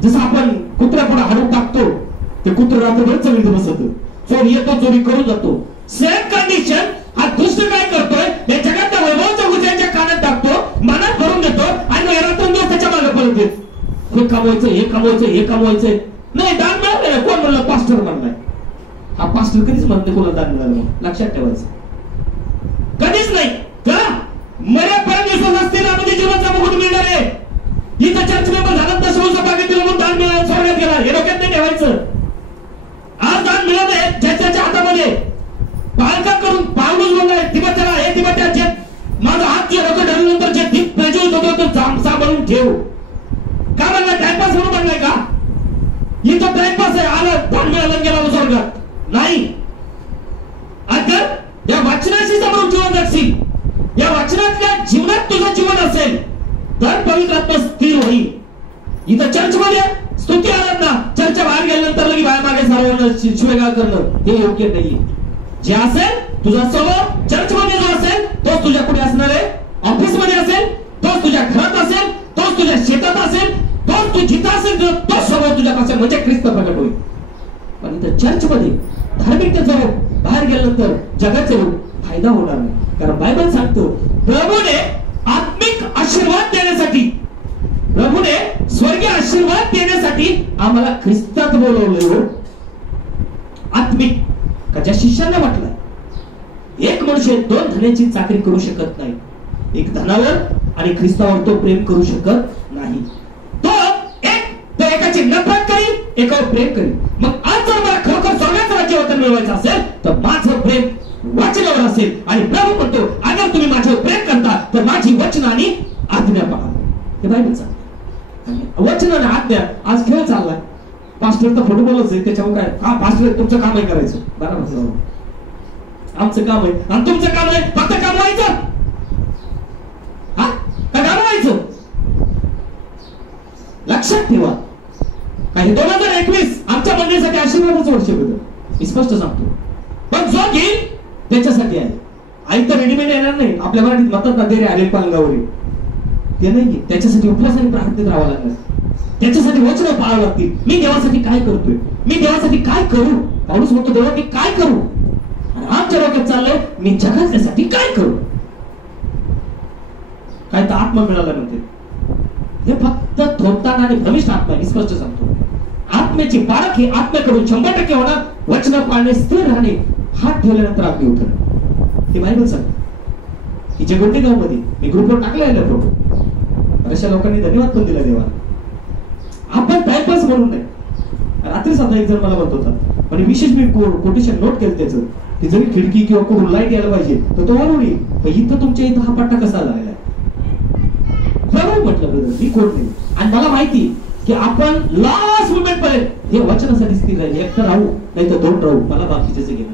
जसं आपण कुत्र्या पुढे हाडून टाकतो, ते कुत्र रात्रभर चवीत बसत, चोर येतो, चोरी करून जातो. सेम कंडिशन हा दुष्ट काय करतोय? या जगातल्या वैभवाच्या गोष्टींच्या कानात टाकतो, मनात भरून घेतो, आणि मग रात्रंदिवस त्याच्या मागे पळत येतो. हे कमवायचं, हे कमवायचं, हे कमवायचंय. नाही, दान मिळालं. कोण म्हणलं? पास्टर म्हणलाय. हा पास्टर कधीच म्हणते कोणाला दान मिळालं. लक्षात ठेवायचं. कधीच नाही. का? मरेपर्यंत विश्वास असतील म्हणजे जीवनाचा मुकुट मिळणार आहे. इथं चर्च मेंबर झालं तर सभागतील म्हणून दान मिळालं, स्वर्गात गेला, हे डोक्यात नाही ठेवायचं. आज दान मिळालंय ज्याच्या हातामध्ये पालका करून पावडूस म्हणलाय, तिबत्याला हे तिबत्या माझा हात जे डोकं ठरल्यानंतर जे दीप प्रज्वलित होतो तो सांभाळून ठेव. का म्हणला? टाइमपास म्हणून म्हणलाय का? इथं टाइमपास आहे. आलं, दान मिळालं, गेला स्वर्गात. नाही. आता या वाचनाशी समोर जीवन जगशील, या वाचनातल्या जीवनात तुझं जीवन असेल तर पवित्र आत्मा स्थिर होईल. इथं चर्च मध्ये स्तुती आराधना, चर्चा बाहेर गेल्यानंतर लगी बाहेर मागे सारवणं, शिवेगाळ करणं हे योग्य नाहीये. जे असेल तुझा स्वभाव चर्च मध्ये जो असेल तोच तुझ्या पुढे असणार आहे. ऑफिस मध्ये असेल तोच तुझ्या घरात असेल, तोच तुझ्या शेतात असेल, तोच तू जिथं असेल तोच स्वभाव तुझ्यात असेल, म्हणजे ख्रिस्त प्रकट होईल. पण इथं चर्च मध्ये धार्मिकतेचा रूप, बाहेर गेल्यानंतर जगाचे रूप फायदा होणार नाही. कारण बायबल सांगतो प्रभूने आत्मिक आशीर्वाद देण्यासाठी, प्रभूने स्वर्गीय आशीर्वाद देण्यासाठी आम्हाला ख्रिस्तात बोलवले हो. आत्मिक. ज्या शिष्यांना म्हटलंय एक मनुष्य 2 धन्याची चाकरी करू शकत नाही. एक धनावर आणि ख्रिस्तावर तो प्रेम करू शकत नाही. तो एकाची नफरत करी, एकावर प्रेम करी. मग आज जर मला खरोखर स्वर्गाचं राज्य वचन मिळवायचं असेल तर माझं प्रेम वचनावर असेल. आणि प्रभू म्हणतो अगर तुम्ही माझ्यावर प्रेम करता तर माझी वचन आणि आज्ञा पाळा. हे बायबल सांगते. वचन आणि आज्ञा. आज खेळ चाललाय. पास्टर तर फुटबॉलच आहे, त्याच्यावर काय? हा पास्टर तुमचं काम आहे करायचं, बरोबर. आमचं काम आहे आणि तुमचं काम आहे फक्त कमवायचं. हा, का कमवायचं? लक्षात ठेवा. काही 2021 आमच्या मंडळीसाठी आशीर्वादाचं वर्ष होतं, मी स्पष्ट सांगतो. पण जो घेईल त्याच्यासाठी आहे. आई तर रेडीमेड येणार नाही. आपल्या मराठीत म्हणतात ना, दे रे आले पालगावरी, ते नाही. त्याच्यासाठी उपवास आणि प्रार्थनेत राहावं लागणार, त्याच्यासाठी वचन पाळावं लागतील. मी देवासाठी काय करतोय, मी देवासाठी काय करू. पाऊस म्हणतो, देवा मी काय करू. आणि आमच्या डोक्यात चाललंय, मी जगासाठी काय करू. काय तर आत्मा मिळाला म्हणते, हे फक्त थोपताना आणि भ्रमिष्ठ आत्मा. मी स्पष्ट सांगतो, आत्म्याची पारख ही आत्म्याकडून 100% होणार. वचन पाळणे, स्थिर राहणे, हात ठेवल्यानंतर अग्नी उतरणार. हे बायबल सांगते. हिच्या गोंडेगाव मध्ये मी ग्रुपवर टाकलं आहे फोटो. बऱ्याचशा लोकांनी धन्यवाद पण दिला देवाला. आपण टाइमपास म्हणून नाही. रात्री साधा एक जण मला म्हणत होता, पण विशेष मी कोटेशन नोट केलं त्याचं, की जरी खिडकी किंवा कुठून लाईट यायला पाहिजे तर तो वरून येईल. पण इथं तुमच्या इथं हा पट्टा कसा लागला. म्हटलं ब्रदर, मी कोण नाही. आणि मला माहिती की आपण लास्ट मोमेंट पर्यंत हे वचनासाठी स्थिर राहील. एक तर राहू नाही तर 2 राहू, मला बाकीचे घेणं.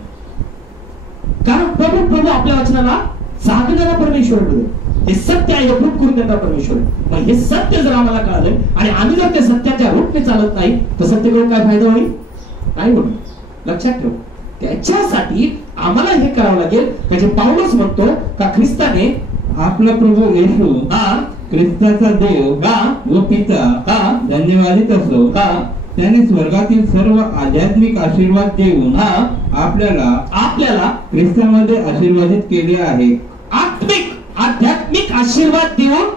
कारण प्रभू आपल्या वचनाला जागणारा परमेश्वर ब्रदर, हे सत्य आहे प्रूफ करून देणारा परमेश्वर. मग हे सत्य जर आम्हाला कळालं आणि आम्ही जर त्या सत्याच्या रूपने चालत नाही तर सत्य करून काय फायदा होईल, नाही होईल. लक्षात ठेव, त्याच्यासाठी आम्हाला हे करावं लागेल. म्हणजे पाऊलच म्हणतो का ख्रिस्ताने आपला प्रभू येशू ख्रिस्ताचा देव व पिता धन्यवादित असो, त्याने स्वर्गातील सर्व आध्यात्मिक आशीर्वाद देऊन आपल्याला ख्रिस्तामध्ये आशीर्वादित केले आहे. आध्यात्मिक आशीर्वाद देऊन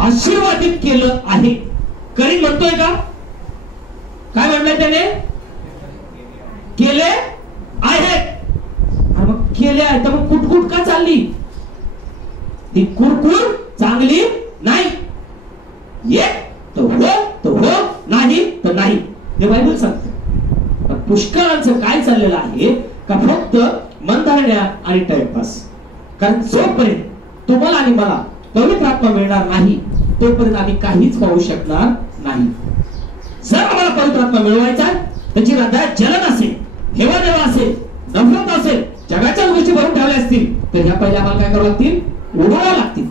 आशीर्वादित केलं आहे. करीन म्हणतोय का, काय म्हणलंय त्याने, केले आहेत. मग केले आहे तर मग कुटकुट का चालली, ती कुरकुर चांगली नाही. एक तर हो, नाही तर नाही, हे बायबल सांगते. पुष्कळांचं काय चाललेलं आहे का, फक्त मनधारण्या आणि टाइमपास. कारण जोपर्यंत तुम्हाला आणि मला पवित्र आत्मा मिळणार नाही तोपर्यंत आम्ही काहीच पाहू शकणार नाही. जर आम्हाला पवित्र आत्मा मिळवायचा त्याची हृदयात जलन असेल, हेवादेवा असेल, नफरत असेल, जगाच्या गोष्टी भरून ठेवल्या असतील तर ह्या पहिल्या आम्हाला काय करावं लागतील, उडवावं लागतील.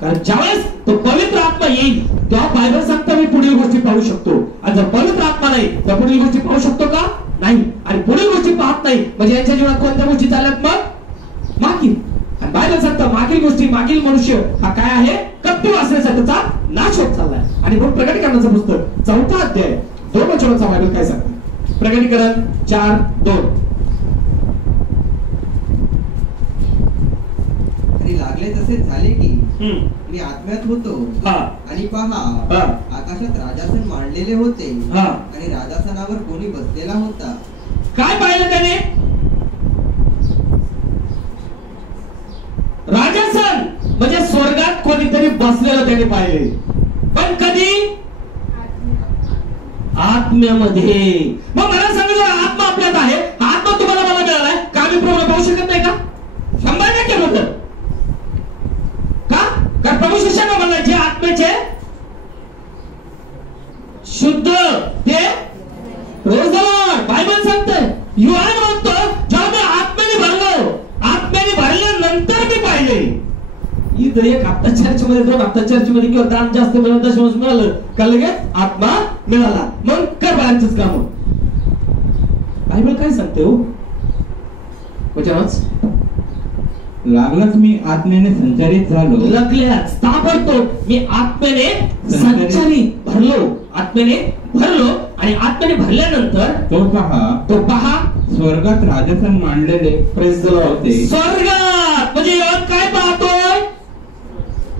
कारण ज्यावेळेस तो पवित्र आत्मा येईल तेव्हा बायबल सांगतं मी पुढील गोष्टी पाहू शकतो. आणि जर पवित्र आत्मा नाही तर पुढील गोष्टी पाहू शकतो का, नाही. आणि पुढील गोष्टी पाहत नाही म्हणजे यांच्या जीवनात कोणत्या गोष्टी चालल्यात, मग मागील. आणि बायबल सांगतं मागील गोष्टी, मागील मनुष्य हा काय आहे, कप्पी वाचण्यासाठीचा नाश होत चाललाय. आणि मग प्रकटीकरणाचं पुस्तक 4 अध्याय 2 वचनाचा बायबल काय सांगतं, प्रकटीकरण 4:2. लागले तसे झाले की मी आत्म्यात होतो आणि पहा आकाशात राजासन मांडलेले होते आणि राजासनावर कोणी बसलेला होता. काय पाहिलं त्याने, राजासन म्हणजे स्वर्गात कोणीतरी बसलेलं त्याने पाहिले. पण कधी, आत्म्यामध्ये. मग मला सांगितलं आत्मा आपल्यात आहे, आत्मा तुम्हाला मला मिळालाय का, आम्ही प्रभूला पाहू शकत नाही का, 100% होतं का. कारण प्रभू शिष्याला म्हणला जे आत्म्याचे शुद्ध ते बायबल सांगतंय. युहान म्हणतो जेव्हा मी आत्म्याने भरलो, आत्म्याने भरल्यानंतर मी पाहिले. इथं एक हप्ता चर्च मध्ये, 2 हप्ता चर्च मध्ये किंवा दान जास्त मिळालं, दशमांश मिळालं का लगेच आत्मा मिळाला, मग कर बाहेरच काम. बायबल काय सांगते हो, लागलाच मी आत्म्याने संचारित झालो, लागल्याच ताबडतोब मी आत्म्याने संचारित भरलो, आत्म्याने भरलो. आणि आत्म्याने भरल्यानंतर तो पहा स्वर्गात राजासन मांडलेले होते. स्वर्गात म्हणजे काय पाहतोय,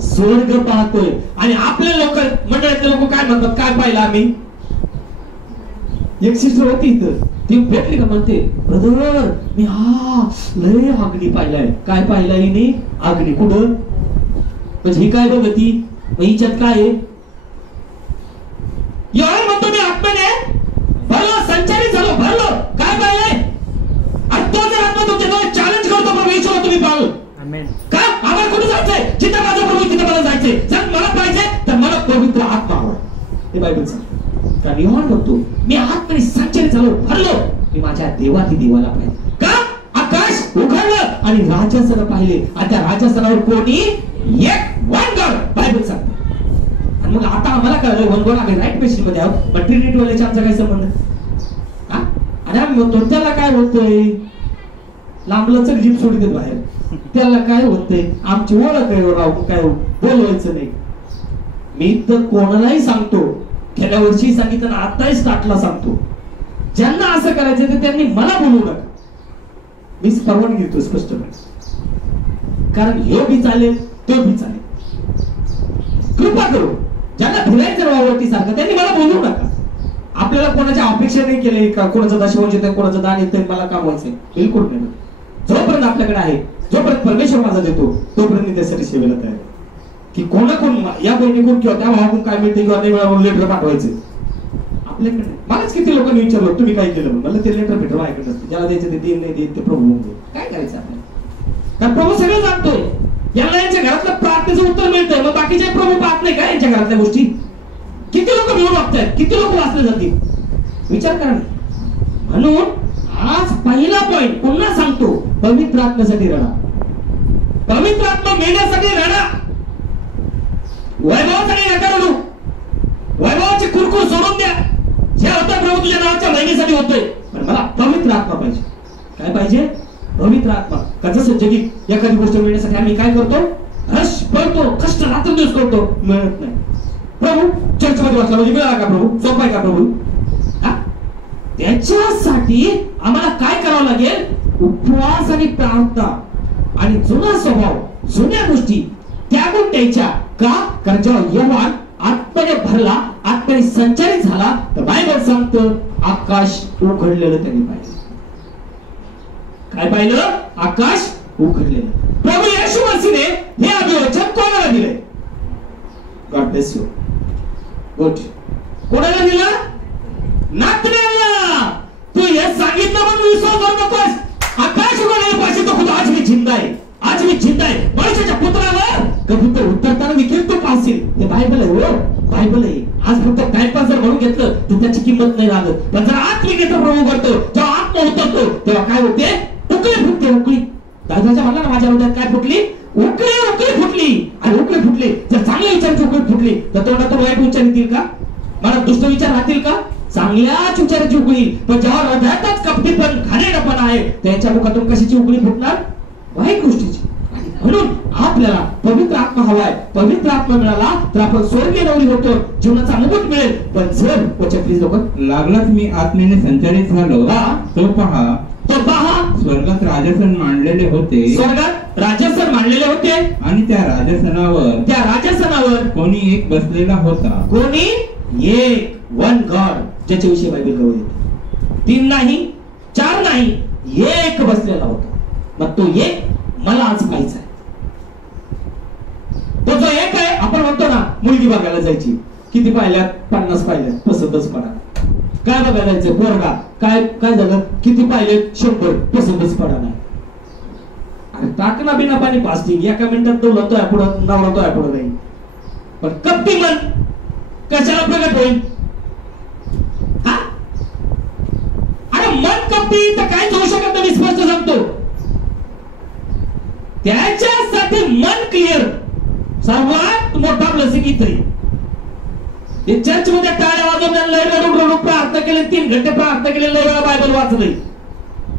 स्वर्ग पाहतोय. आणि आपले लोक, मंडळातले लोक काय म्हणतात, काय पाहिलं आम्ही. एक सिस्टर होती इथं, ती भेटली का, म्हणते ब्रदर मी लय अग्नी पाहिलाय. काय पाहिलाय हिने, अग्नी. कुठं, म्हणजे ही काय बघती, मग हिच्यात काय आहे. एवढं म्हणतो मी आत्म्याने भरलो, संचारित झालो, भरलो. काय पाहिलंय, आणि तो जर आत्मा तुमच्या चॅलेंज करतो प्रभू येशू तुम्ही पाहू का, आम्हाला कुठे जायचंय, जिथं माझा प्रभू तिथं मला जायचंय. जर मला पाहिजे तर मला पवित्र आत्मा हवा. हे बायबल सांगतो. कारण योहान म्हणतो मी आत्म्याने संचारित झालो, भरलो, मी माझ्या देवाला पाहिजे का. आकाश उघडलं आणि राजासन पाहिले. आणि त्या राजासनावर कोणी, एक वन गॉड. बायबल सांगतो. मग आता आम्हाला कळलं वन गॉड आम्ही राईट मशीन मध्ये आहोत, पण ट्रिनिटी वाल्याचा आमचा काय संबंध? आणि आम्ही म्हणतो त्याला काय होतंय, लांबलचक जीप सोडते बाहेर, त्याला काय होतंय, आमची ओळख आहे राव, काय बोलवायचं नाही. मी तर कोणालाही सांगतो, गेल्या वर्षी सांगितलं आताही स्टार्टला सांगतो, ज्यांना असं करायचं तर त्यांनी मला बोलवू नका. मी परवानगी घेतो स्पष्टपणे, कारण हे बी चालेल तो बी चालेल. कृपा करू ज्यांना फिरायचं वावरती सारखं त्यांनी मला बोलवू नका. आपल्याला कोणाच्या अपेक्षा नाही केली का कोणाचं दशवंश येतंय, कोणाचं दान येतंय, मला कामवायचंय, बिलकुल नाही. जोपर्यंत आपल्याकडे आहे, जोपर्यंत परमेश्वर माझा देतो, तोपर्यंत मी त्यासाठी सेवेला तयार आहे. की कोणाकोण या बहिणीकडून किंवा त्या भावाकडून काय मिळते किंवा नाही मिळावं लेटर पाठवायचे आपल्याकडे. मलाच किती लोकांनी विचारलं तुम्ही काय केलं, मला ते लेटर भेटलं ऐकत असते, ज्याला द्यायचं ते देईन, नाही देईन ते प्रभू म्हणजे काय करायचं आपल्याला, कारण प्रभू सगळं जाणतोय. यांना यांच्या घरातलं प्रार्थनेचं उत्तर मिळतंय, मग बाकीचे प्रभू पाहत नाही का यांच्या घरातल्या गोष्टी? किती लोक मिळून वागतायत, किती लोक वाचले जातील, विचार करा. म्हणून आज पहिला पॉइंट पुन्हा सांगतो, पवित्र आत्म्यासाठी रडा. पवित्र आत्मा मिळण्यासाठी रडा. वैभवासाठी नका रडू. वैभवाची कुरकुर सोडून द्या. जे होतं प्रभू तुझ्या नावाच्या महिन्यासाठी होतोय, पण मला पवित्र आत्मा पाहिजे. काय पाहिजे? पवित्र आत्मा. का जसं जगीत एखादी गोष्ट मिळण्यासाठी आम्ही काय करतो, हर्ष पडतो, कष्ट रात्रंदिवस करतो, मिळत नाही. प्रभू चर्चमध्ये बसला म्हणजे मिळाला का प्रभू? सोपा आहे का प्रभू? त्याच्यासाठी आम्हाला काय करावं लागेल? उपवास आणि प्रार्थना आणि जुना स्वभाव, जुन्या गोष्टी त्यागून द्यायच्या. का? कारण जेव्हा यहोवान आत्म्याने भरला, आत्म्याने संचारित झाला, तर बायबल सांगतं आकाश उघडलेलं त्यांनी पाहिलं. काय पाहिलं? आकाश उघडलेलं. प्रभू येशू मसीहने हे अभिवचन कोणाला दिले? God bless you. गुड. कोणाला दिलं? नातन्याला. तू हे सांगितलं म्हणून विश्वास करू नकोस. आकाश उघडलेलं पाहिजे तो खुद आज मी जिंदा आहे, आज मी जिंदा आहे. मनुष्याच्या पुत्रावर कबूतर उतरताना देखील तू पाहशील. ते बायबल आहे, हो बायबल आहे. आज फक्त टाइमपास जर म्हणून घेतलं तर त्याची किंमत नाही लागत, पण जर आत मी घेतो प्रभू करतो, जेव्हा आत्मा उतरतो तेव्हा काय होते? उकळी फुटते. उकळी दादाच्या म्हणला ना माझ्या हृदयात काय फुटली? उकळी. उकळी फुटली. आणि उकळी फुटली जर चांगल्या विचारांची उकळी फुटली तर तोंडातून वाईट विचार येतील का? मला दुष्ट विचार राहतील का? चांगल्याच विचाराची उकळी. पण जेव्हा हृदयातच कपटीपण, घाणेरडेपणा आहे, त्याच्या मुखातून कशाची उकळी फुटणार? वाईट गोष्टीची. म्हणून आपल्याला पवित्र आत्मा हवाय. पवित्र आत्मा मिळाला तर आपण स्वर्गीय नवरी होतो, जीवनाचा मुकुट मिळेल. पण जर वचन प्लीज लोक लागलाच मी आत्म्याने संचारित झालो, तो पहा स्वर्गात राजसन मांडलेले होते. स्वर्गात राजसन मांडलेले होते आणि त्या राजसनावर कोणी एक बसलेला होता. कोणी एक? वन गॉड, ज्याच्याविषयी बायबल कळवते. 3 नाही, 4 नाही, एक बसलेला होता. मग तो एक मला आज पाहायचा आहे. तो जो एक आहे, आपण म्हणतो ना मुलगी बघायला जायची, किती पाहिल्यात? 50 पाहिल्यात, पसंतच पडा. काय बघायला जायचं? पोरगा. काय काय झालं? किती पाहिलेत? 100, पसंतच पडा नाही. अरे टाकना बिना पाणी फास्टिंग, एका मिनिटात दौलतोय पुढं, नवरातोय पुढं नाही. पण कपटी मन कशाला प्रगट होईल? अरे मन कपटी तर काहीच होऊ शकत नाही. स्पष्ट सांगतो, त्याच्यासाठी मन क्लिअर सर्वात मोठा ब्लेसिंग इथे. चर्च मध्ये टाळ्या वाजवून लय रडून प्रार्थना केली, 3 घंटे प्रार्थना केली, लय वेळा बायबल वाचलंय.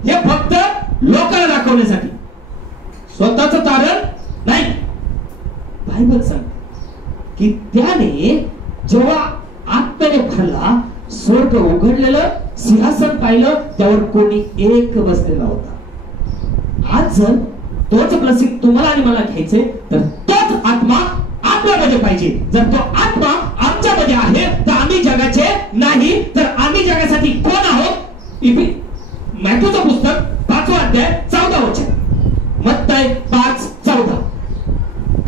हे फक्त लोकांना दाखवण्यासाठी, स्वतःच तारण नाही. बायबल सांगते की त्याने जेव्हा आत्म्याने भरला, स्वर्ग उघडलेलं, सिंहासन पाहिलं, त्यावर कोणी एक बसलेला होता. आज जर तोच ब्लेसिंग तुम्हाला आणि मला घ्यायचे तर तोच आत्मा आपल्यामध्ये पाहिजे. जर तो आत्मा आमच्यामध्ये आहे तर आम्ही जगाचे नाही, तर आम्ही जगासाठी कोण आहोत? मॅथ्यूचं पुस्तक 5वा अध्याय 14 वचन. मत्तय 5:14.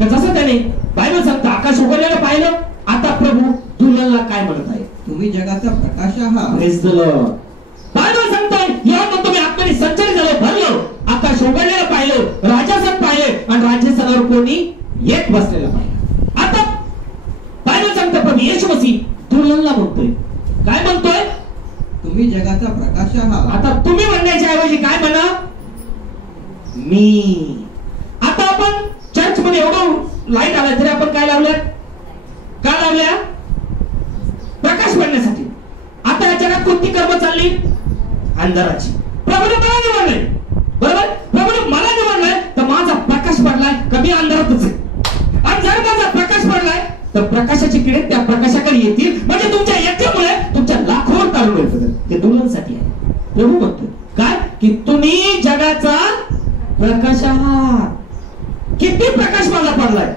जसं त्याने बायबल सांगतं आकाश उघडलेलं पाहिलं, आता प्रभू दुल्हनला काय म्हणत आहे? तुम्ही जगाचा प्रकाश आहात. Praise the Lord. बायबल सांगतोय या म्हणतो मी आत्म्याने संचारित झालो, भरलो, आकाश उघडलेलं पाहिलं, राजासन पाहिले आणि राजसनावर कोणी एक बसलेला पाहिलं. आता बायबल सांगतं प्रभू येशू मसीह दुल्हनला म्हणतोय. काय म्हणतोय? तुम्ही जगाचा प्रकाश आहात. आता तुम्ही म्हणण्याच्या ऐवजी काय म्हणा? मी. आता आपण चर्च मध्ये एवढं लाईट आलाय तरी आपण काय लावलं? काय लावल्या? प्रकाश पडण्यासाठी. आता या जगात कोणती कर्म चालली? अंधाराची. प्रभूने मला निवडलंय, बरोबर? प्रभूने मला निवडलंय तर माझा प्रकाश पडलाय का मी अंधारातच आहे? आणि जर माझा प्रकाश पडलाय तर प्रकाशाची किडे त्या प्रकाशाकडे येतील, म्हणजे तुमच्या येण्यामुळे तुमच्या लाखोवर तारून येतं. ते दुल्हनसाठी आहे. प्रभू म्हणतो काय की तुम्ही जगाचा प्रकाश आहात. किती प्रकाश माझा पडलाय?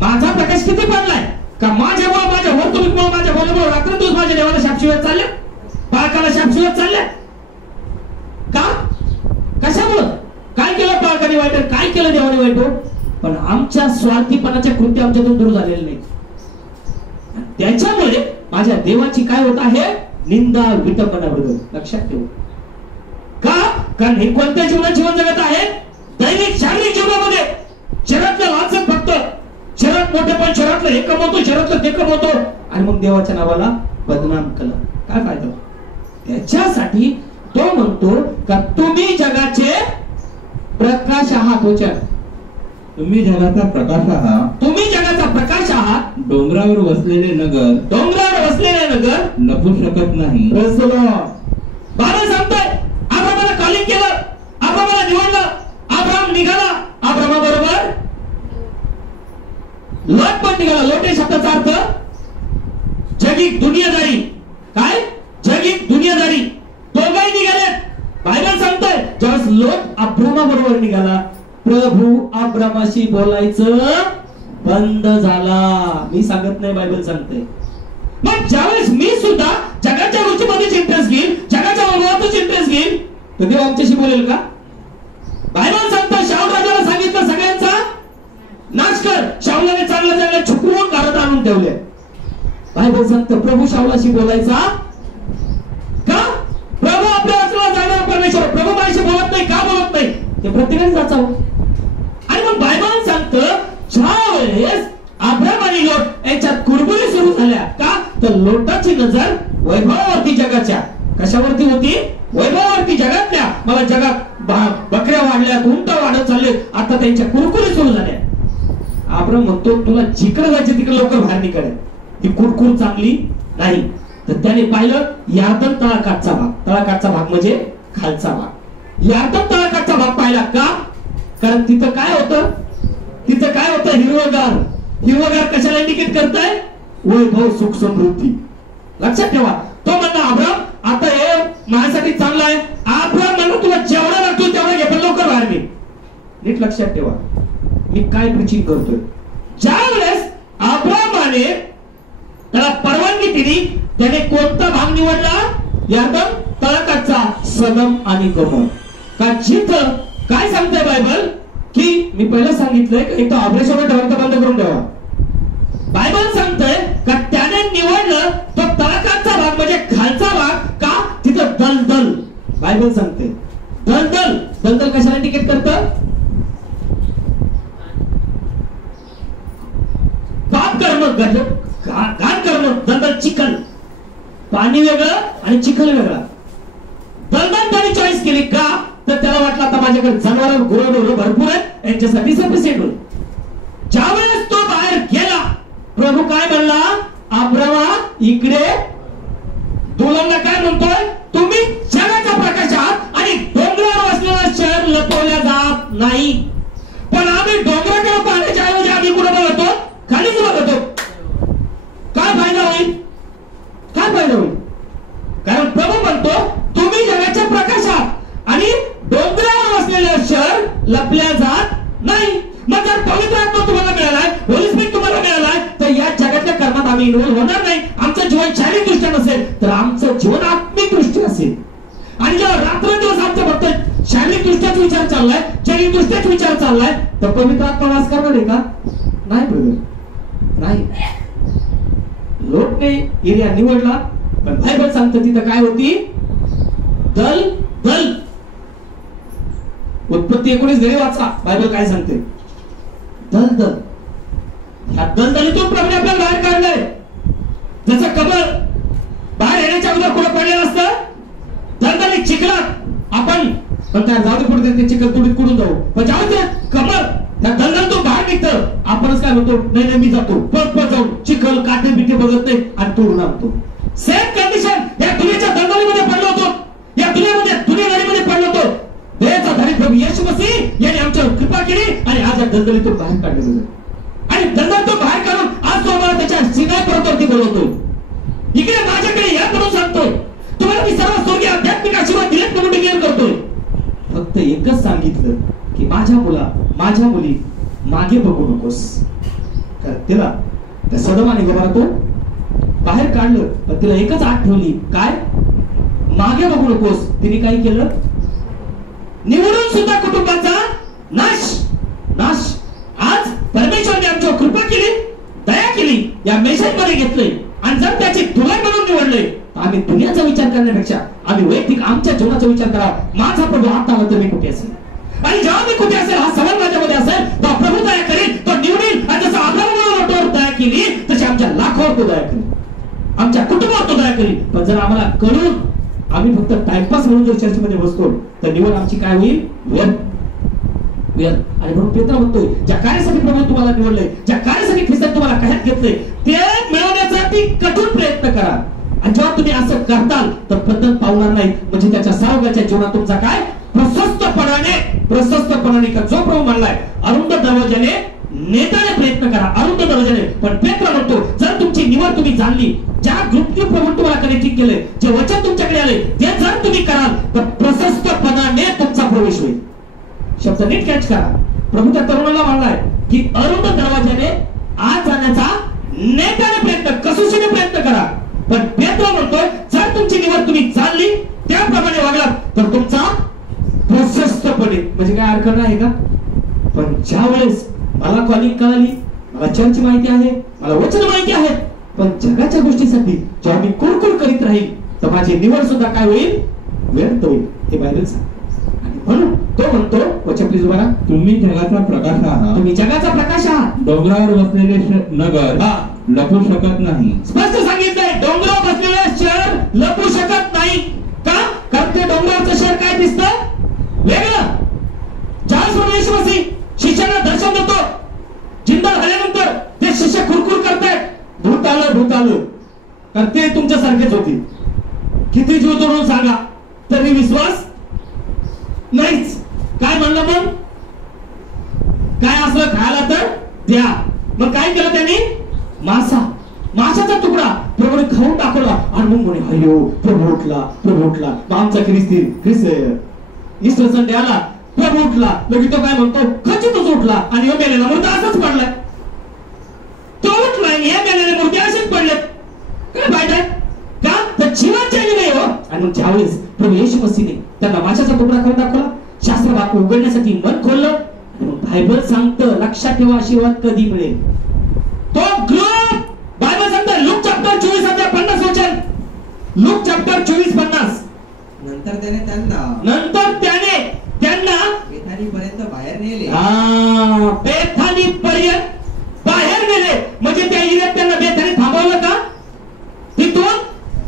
माझा प्रकाश किती पडलाय? का माझ्यामुळे माझ्या वर्तणुकीमुळे माझ्या बोलण्यामुळे रात्रंदिवस माझ्या देवाला शापशिवत चालल्या, बाळकाला शापशिवत चालल्या का? कशामुळं? काय केलं बाळकाने वाईट, काय केलं देवाने वाईट? पण आमच्या स्वार्थीपणाच्या कृत्य आमच्यातून दूर झालेले नाही. त्याच्यामुळे माझ्या देवाची काय होत आहे? निंदा विटंबना वृद्ध. लक्षात ठेवू का? कारण हे कोणत्या जीवनात जीवन जगत आहे? दैनिक शारीरिक जीवनामध्ये शरीरातलं लालसट फक्त शरीरात मोठेपण, शरीरातलं हे कमवतो, शरीरातलं ते कमवतो आणि मग देवाच्या नावाला बदनाम केलं. काय फायदा? त्याच्यासाठी तो म्हणतो का तुम्ही जगाचे प्रकाश आहात. होच्या तुम्ही जगाचा प्रकाश आहात. तुम्ही जगाचा प्रकाश आहात. डोंगरावर वसलेले नगर, डोंगरावर वसलेले नगर लपू शकत नाही. बाबा सांगतोय अब्रामाला कॉलिंग केलं, अब्रामाला निवडलं, अब्राम निघाला. अब्रामा बरोबर लोट पण निघाला. लोट या शब्दाचा अर्थ जगिक दुनियादारी. काय? जगिक दुनियादारी. दोघंही निघाले. बायबल सांगतोय ज्यावेळेस लोट अब्रामा बरोबर निघाला, प्रभू अब्रामाशी बोलायचं बंद झाला. मी सांगत नाही, बायबल सांगते. मग ज्यावेळेस मी सुद्धा जगाच्या रुचीमध्येच इंटरेस्ट घेईन, जगाच्या वैभवातच इंटरेस्ट घेईन, तर देव आमच्याशी बोलेल का? बायबल सांगतो शाऊल राजाला सांगितलं सगळ्यांचा नाश कर. शाऊलाने चांगलं चांगलं छुपवून घरात आणून ठेवले. बायबल सांगतो प्रभू शाऊलाशी बोलायचा का? प्रभू आपल्या वाचनाला जाणार परमेश्वर. प्रभू माझ्याशी बोलत नाही का? बोलत नाही ते प्रत्येकाने जाचावं. आणि मग बायबल सांगतं ज्यावेळेस अब्राम आणि लोट यांच्यात कुरबुरी सुरू झाल्या का? तर लोटाची नजर वैभवावरती, जगाच्या कशावरती होती? वैभवावरती, जगातल्या. मला जगात बकऱ्या वाढल्यात, उंट वाढत चालले, आता त्यांच्या कुरकुरी सुरू झाल्या. अब्राम म्हणतो तुला जिकडे जायचे तिकडे लवकर बाहेर निघाले, ती कुरकुर चांगली नाही. तर त्याने पाहिलं यार्दन तळाकाठचा भाग. तळाकाठचा भाग म्हणजे खालचा भाग. यार्दन तळाकाठचा भाग पाहिला का? कारण तिथं काय होतं? तिथं काय होतं? हिरवगार. हिरवगार कशाला इंडिकेट करताय? वैभव, सुख, समृद्धी. लक्षात ठेवा. तो म्हणला अब्राम आता हे माझ्यासाठी चांगलं आहे. अब्राम म्हणला तुला जेवढा लागतो तेवढा घे, पण लवकर बाहेर निघ. नीट लक्षात ठेवा मी काय प्रीचिंग करतोय. ज्या वेळेस अब्रामाने त्याला परवानगी दिली, त्याने कोणता भाग निवडला? यार्दन तळाकाठचा, सदम आणि गमोर. का जिथं काय सांगताय बायबल की मी पहिलं सांगितलंय की एक तर ऑपरेशन ठेवायचं बंद करून ठेवा. बायबल सांगतंय का त्याने निवडलं तो तळाकाठचा भाग म्हणजे खालचा भाग. का? तिथं दलदल. बायबल सांगते दलदल. दलदल कशाला इंडिकेट करतं? पाप कर्म, घाण कर्म. दलदल चिखल. पाणी वेगळं आणि चिखल वेगळा. दलदल त्याने चॉईस केली का? तर त्याला वाटलं आता माझ्याकडे जनावर गुरं भरपूर आहेत, यांच्यासाठी सफिशियंट होईल. ज्यावेळेस तो बाहेर गेला, प्रभू काय म्हणला? अब्रामा इकडे. दुल्हनला काय म्हणतोय? तुम्ही जगाचा प्रकाश आहात आणि डोंगरावर असलेलं शहर लपवल्या जात नाही. पण आम्ही डोंगराकडे पाहण्याच्या ऐवजी आम्ही कुठे बघतो? खालीच बघतो. काय फायदा होईल? काय फायदा होईल? कारण प्रभू म्हणतो तुम्ही जगाच्या प्रकाश आहात आणि डोंगरावर असलेलं शहर लपल्या जात नाही. मग जर पवित्र आत्मा तुम्हाला मिळालाय, होली स्पिरिट तुम्हाला मिळालाय, तर या जगातल्या कर्मात आम्ही इन्व्हॉल्व होणार नाही. आमचं जीवन शारीरिक दृष्ट्या नसेल तर आमचं जीवन आत्मिक दृष्टी असेल. आणि जेव्हा रात्रंदिवस आमचं फक्त शारीरिक दृष्ट्याच विचार चाललाय, जैविक दृष्ट्याच विचार चाललाय, तर पवित्र आत्मा वास करणार आहे का? नाही ब्रदर, नाही. लोटने एरिया निवडला, पण बायबल सांगतं तिथं काय होती? दल दल. उत्पत्ती 19 घरी वाचा, बायबल काय सांगते? दलदल. ह्या दलदलीतून प्रभूने आपल्याला बाहेर काढलंय. जसं कमळ बाहेर येण्याच्या अगोदर कुठं पडलेलं असतं? चिखलात आपण पण काय जाऊ दे पुढे ते चिखल तुडीत कुठून जाऊ पण जाऊ दे कमर त्या दलदल तो बाहेर निघतं, आपणच काय म्हणतो, नाही नाही मी जातो, पळ जाऊन चिखल काटे बिटे बघत नाही आणि तोडून आणतो. सेम कंडिशन या दुनियेच्या दलदलीमध्ये पडलो होतो, या दुनियादारीमध्ये पडलो होतो. देवाचा प्रभू येशू मसीह यांनी आमच्यावर कृपा केली आणि आज या दलदलीतून बाहेर काढलेलं आहे. आणि दलदल तो बाहेर काढून आज तो आम्हाला त्याच्या सीनाई पर्वतावरती बोलवतोय. इकडे माझ्याकडे या करून सांगतोय, तुम्हाला मी सर्व स्वर्गीय आध्यात्मिक आशीर्वाद दिलेत म्हणून डिक्लेअर करतोय. फक्त एकच सांगितलं की माझ्या मुली मागे बघू नकोस. तिला त्या सदमाने गोबारा तो बाहेर काढलं, पण तिला एकच आठ ठेवली, काय? मागे बघू नकोस. तिने काय केलं? निवडून सुद्धा कुटुंबाचा नाश. आज परमेश्वराने आमच्यावर कृपा केली, दया केली, या मेसेज मध्ये घेतलंय. आणि जर त्याची दुलाई म्हणून निवडले, आम्ही दुनियाचा विचार करण्यापेक्षा आम्ही वैयक्तिक आमच्या जीवनाचा विचार करावा. माझा प्रभू हात आला तर मी कुठे असेल, आणि जेव्हा मी कुठे असेल, हा सवाल माझ्यामध्ये असेल, तो प्रभू दया करेल, तो निवडील. आणि जसं अब्राहमावर दया केली तशी आमच्या लाखावर तो दया करेल, आमच्या कुटुंबावर तो दया करेल. पण जर आम्हाला कळून आम्ही फक्त टाइमपास म्हणून जर चर्चेमध्ये बसतो, तर निवड आमची काय होईल? व्यर्थ. आणि म्हणून पेत्र म्हणतोय, ज्या कार्यासाठी प्रभू तुम्हाला निवडले, ज्या कार्यासाठी ख्रिस्ताने तुम्हाला काह्यात घेतले, ते मिळवण्यासाठी कठोर प्रयत्न करा. आणि जेव्हा तुम्ही असं करताल तर बदल पावणार नाही. म्हणजे त्याच्या सावगाच्या जीवनात तुमचा काय? प्रशस्तपणाने का जो प्रभू म्हणलाय, अरुंद दरवाजाने नेताने प्रयत्न करा, अरुंद दरवाजाने. पण पेत्र म्हणतो, जर तुमची निवड तुम्ही जाणली, ज्या ग्रुपने प्रभू तुम्हाला कनेक्टिंग केले, जे वचन तुमच्याकडे आले, ते जर तुम्ही कराल तर प्रशस्तपणाने तुमचा प्रवेश होईल. शब्द नीट कॅच करा. प्रभू त्या तरुणाला म्हणलाय की अरुंद दरवाजाने आत जाण्याचा नेटाने प्रयत्न, कसोशीने प्रयत्न करा. पण पेत्र म्हणतोय, जर तुमची निवड तुम्ही जाणली, त्याप्रमाणे वागलात तर तुमचा प्रशस्तपणे. म्हणजे काय अर्थ नाही का? पण ज्या वेळेस मला कॉलिंग कळाली, मला चर्च माहिती आहे, मला वचन माहिती आहे, पण जगाच्या गोष्टीसाठी जेव्हा मी कुरकुर करीत राहील, तर माझी निवड सुद्धा काय होईल? व्यर्थ होईल. हे बायबल सांगते. म्हणून तो म्हणतो, वचन प्लीज बघा, तुम्ही जगाचा प्रकाश आहात. तुम्ही जगाचा प्रकाश आहात. डोंगरावर बसलेले नगर लपू शकत नाही. स्पष्ट सांगितलंय, डोंगरावर बसलेले शहर लपू शकत नाही. का? कारण ते डोंगरावरचं शहर काय दिसतं? वेगळं. येशू मसीह शिष्यांना दर्शन देतो, जिंदा झाल्यानंतर ते शिष्य खुरखुर करतायत, भूत आलं. तर ते तुमच्यासारखेच होते. किती जीव तोडून सांगा तरी विश्वास नाहीच. काय म्हणलं मग? काय असलं खायला तर द्या. मग काय केलं त्यांनी? माशाचा तुकडा प्रभूने खाऊन टाकला आणि मग म्हणे, अयो प्रभू उठला. मग आमचा ईस्टर संडे आला, प्रभू उठला. लगेच तो काय म्हणतो? खचितच उठला. आणि यो मेलेला मूर्ती असाच पडलाय. तो उठलाय, या मेलेले मूर्ती असेच पडलेत. काय फायदा आहे का? तर जीवन चालली नाही हो. आणि मग ज्यावेळेस प्रभू येशू मसीहने त्यांना माशाचा तुकडा खाऊन दाखवला, शास्त्र वाक्य उघडण्यासाठी मन खोललं, बायबल सांगतं, लक्षात ठेवा, आशीर्वाद कधी मिळेल. तो ग्रुप बायबल सांगतं, लूक चॅप्टर 24:50 वचन, लूक चॅप्टर 24:50. नंतर त्याने त्यांना बेथानी पर्यंत बाहेर नेले. बेथानी पर्यंत बाहेर नेले. म्हणजे त्या इरात त्यांना बेथानी थांबवलं का? तिथून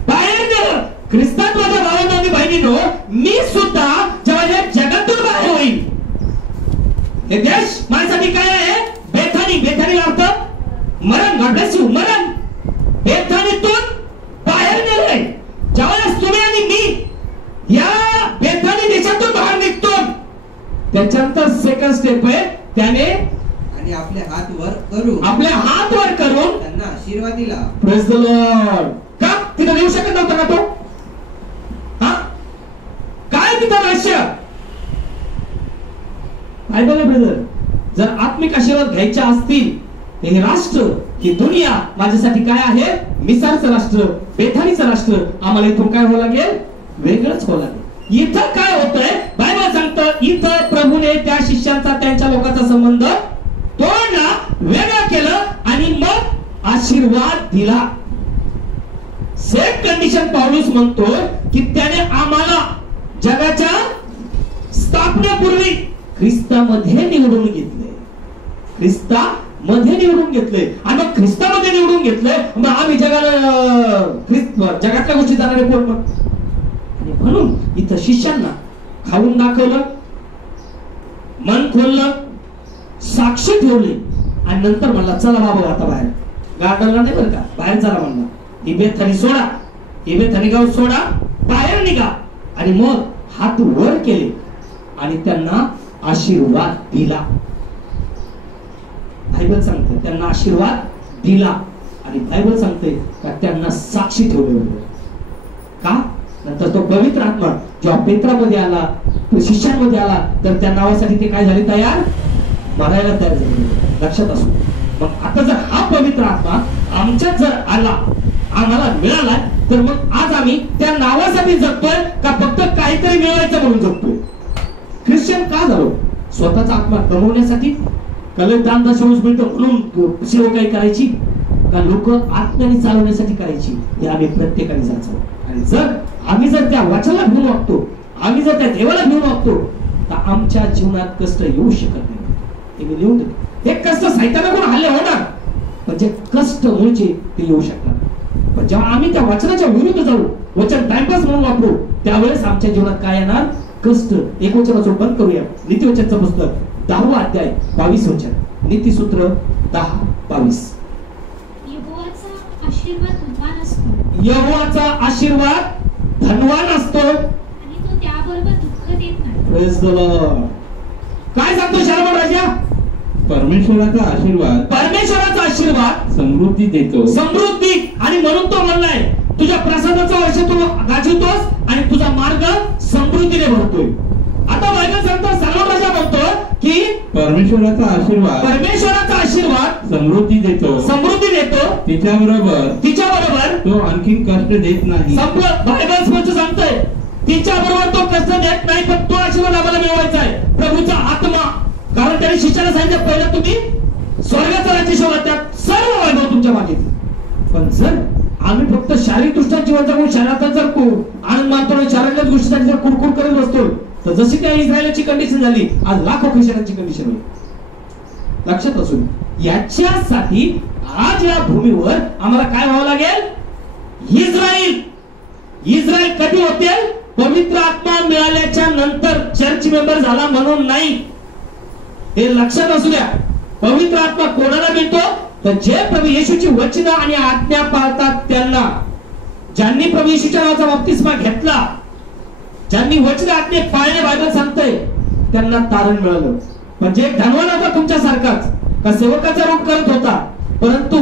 बाहेर नेलं. ख्रिस्तात माझ्या भावांनो आणि बहिणींनो, मी सुद्धा जेव्हा या जगातून बाहेर होईल, हे देश माझ्यासाठी काय आहे? बेथानी अर्थ मरण. God bless you. मरण. बेथानीतून बाहेर नेलंय. ज्यावेळेस तुम्ही आणि मी या बेथानी देशातून बाहेर निघतो, त्याच्यानंतर सेकंड स्टेप आहे, त्याने आणि आपले हात वर करून त्यांना आशीर्वाद दिला. Praise the Lord. का तिथं येऊ शकत नव्हता का तो? काय तिथं रहस्य? काय बोला ब्रदर, जर आत्मिक आशीर्वाद घ्यायचे असतील, हे राष्ट्र, ही दुनिया माझ्यासाठी काय आहे? मिसाळचं राष्ट्र, बेथानीचं राष्ट्र. आम्हाला इथून काय व्हावं लागेल? वेगळंच व्हावं लागेल. इथं काय होतंय? बायबल सांगतं, इथं प्रभूने त्या शिष्यांचा, त्यांच्या लोकांचा संबंध तोडला, वेगळं केलं आणि मग आशीर्वाद दिला. सेम कंडिशन पौलुस म्हणतो की त्याने आम्हाला जगाच्या स्थापनेपूर्वी ख्रिस्तामध्ये निवडून घेतले. आणि मग ख्रिस्तामध्ये निवडून घेतलंय, मग आम्ही जगातल्या गोष्टी जाणारे कोण? आणि म्हणून इथं शिष्यांना खाऊन दाखवलं, मन खोललं, साक्षी ठेवली आणि नंतर म्हणला चला बाबा आता बाहेर. गार्डनला नाही बरं का, बाहेर चला म्हणला. ही बेथानी सोडा, ही बेथानी गाव सोडा, बाहेर निघा. आणि मग हात वर केले आणि त्यांना आशीर्वाद दिला. बायबल सांगते त्यांना आशीर्वाद दिला आणि बायबल सांगते का त्यांना साक्षी ठेवले होते. का? नंतर तो पवित्र आत्मा जेव्हा पेत्रामध्ये आला, तो शिष्यांमध्ये आला, तर त्या नावासाठी ते काय झाले? तयार, मरायला तयार झाले. लक्षात असू. मग आता जर हा पवित्र आत्मा आमच्यात जर आला, आम्हाला मिळाला, तर मग आज आम्ही त्या नावासाठी जगतोय का फक्त काहीतरी मिळवायचं म्हणून जगतोय? ख्रिश्चन का झालो? स्वतःचा आत्मा कमवण्यासाठी, कलर दान दशवंश मिळतो म्हणून सेवकाई करायची, का लोक आत्म्याने चालवण्यासाठी करायची? हे आम्ही प्रत्येकाने जायचं. आणि जर आम्ही जर त्या वचनाला घेऊन वागतो, आम्ही जर त्या देवाला घेऊन वागतो, तर आमच्या जीवनात कष्ट येऊ शकत नाही. ते मी लिहून देतो. हे कष्ट सैतानाकडून हल्ले होणार, पण जे कष्ट मूळचे ते येऊ शकणार. पण जेव्हा आम्ही त्या वचनाच्या विरुद्ध जाऊ, वचन टाइमपास म्हणून वापरू, त्यावेळेस आमच्या जीवनात काय येणार? कष्ट. एक वचन वाचून बंद करूया. नीतिवचनचं पुस्तक 10वा अध्याय 22 वचन. नीतिसूत्र 10:22. यहोवाचा आशीर्वाद धनवान असतो, यहोवाचा आशीर्वाद धनवान असतो आणि तो त्याबरोबर दुःख देत नाही. Praise the Lord. काय सांगतो शालोम राजा? परमेश्वराचा आशीर्वाद, परमेश्वराचा आशीर्वाद समृद्धी देतो, समृद्धी. आणि म्हणून तो म्हणलाय तुझ्या प्रसादाचं वर्ष तू गाजवतोस आणि तुझा मार्ग समृद्धीने भरतोय. आता बायबल सांगतो, शालोम राजा म्हणतो की परमेश्वराचा आशीर्वाद, परमेश्वराचा आशीर्वाद समृद्धी देतो, समृद्धी देतो. तिच्याबरोबर तो आणखीन कष्ट देत नाही. संपलं. बायबल स्पष्ट सांगतोय तिच्याबरोबर तो कष्ट देत नाही, पण तो आशीर्वाद आम्हाला मिळवायचा आहे. प्रभूचा आत्मा. कारण त्याने शिष्याला सांगितलं पहिलं तुम्ही स्वर्गाचा राज्य शोधा, त्यात सर्व वैभव तुमच्या मागे. पण जर आम्ही फक्त शारीरिक दृष्ट्या जीवन जगून शरीरात जर आनंद मानतो आणि शारीरिक गोष्टीसाठी जर कुरकुर करत बसतो, तर जशी त्या इस्रायलची कंडिशन झाली, आज लाखो ख्रिश्चनांची कंडिशन होईल. लक्षात असू. याच्यासाठी आज या भूमीवर आम्हाला काय व्हावं लागेल? इस्रायल कधी होते? पवित्र आत्मा मिळाल्याच्या नंतर. चर्च मेंबर झाला म्हणून नाही, हे लक्षात असू द्या. पवित्र आत्मा कोणाला मिळतो? तर जे प्रभू येशूची वचनं आणि आज्ञा पाळतात त्यांना. ज्यांनी प्रभू येशूच्या नावाचा बप्तिस्मा घेतला, ज्यांनी वचन आज्ञे पाळले, बायबल सांगतंय त्यांना तारण मिळालं. म्हणजे धनवान होता तुमच्यासारखाच, का सेवकाचा रूप करत होता, परंतु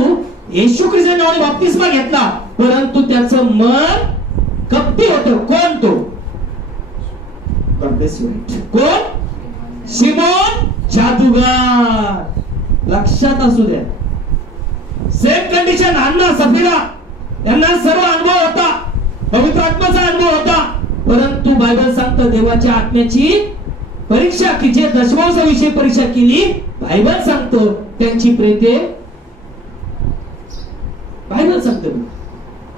येशू ख्रिस्ताच्या नावाने बप्तिस्मा घेतला, परंतु त्याचं मन कपटी होतं. कोण तो? कोण? शिमोन जादूगार. लक्षात असू द्या. Same condition. अन्ना सफीरा यांना सर्व अनुभव होता, पवित्र आत्म्याचा अनुभव होता, परंतु बायबल सांगतं देवाच्या आत्म्याची परीक्षा की जे दशमांशाविषयी परीक्षा केली, बायबल सांगतो त्यांची प्रेते. बायबल सांगतो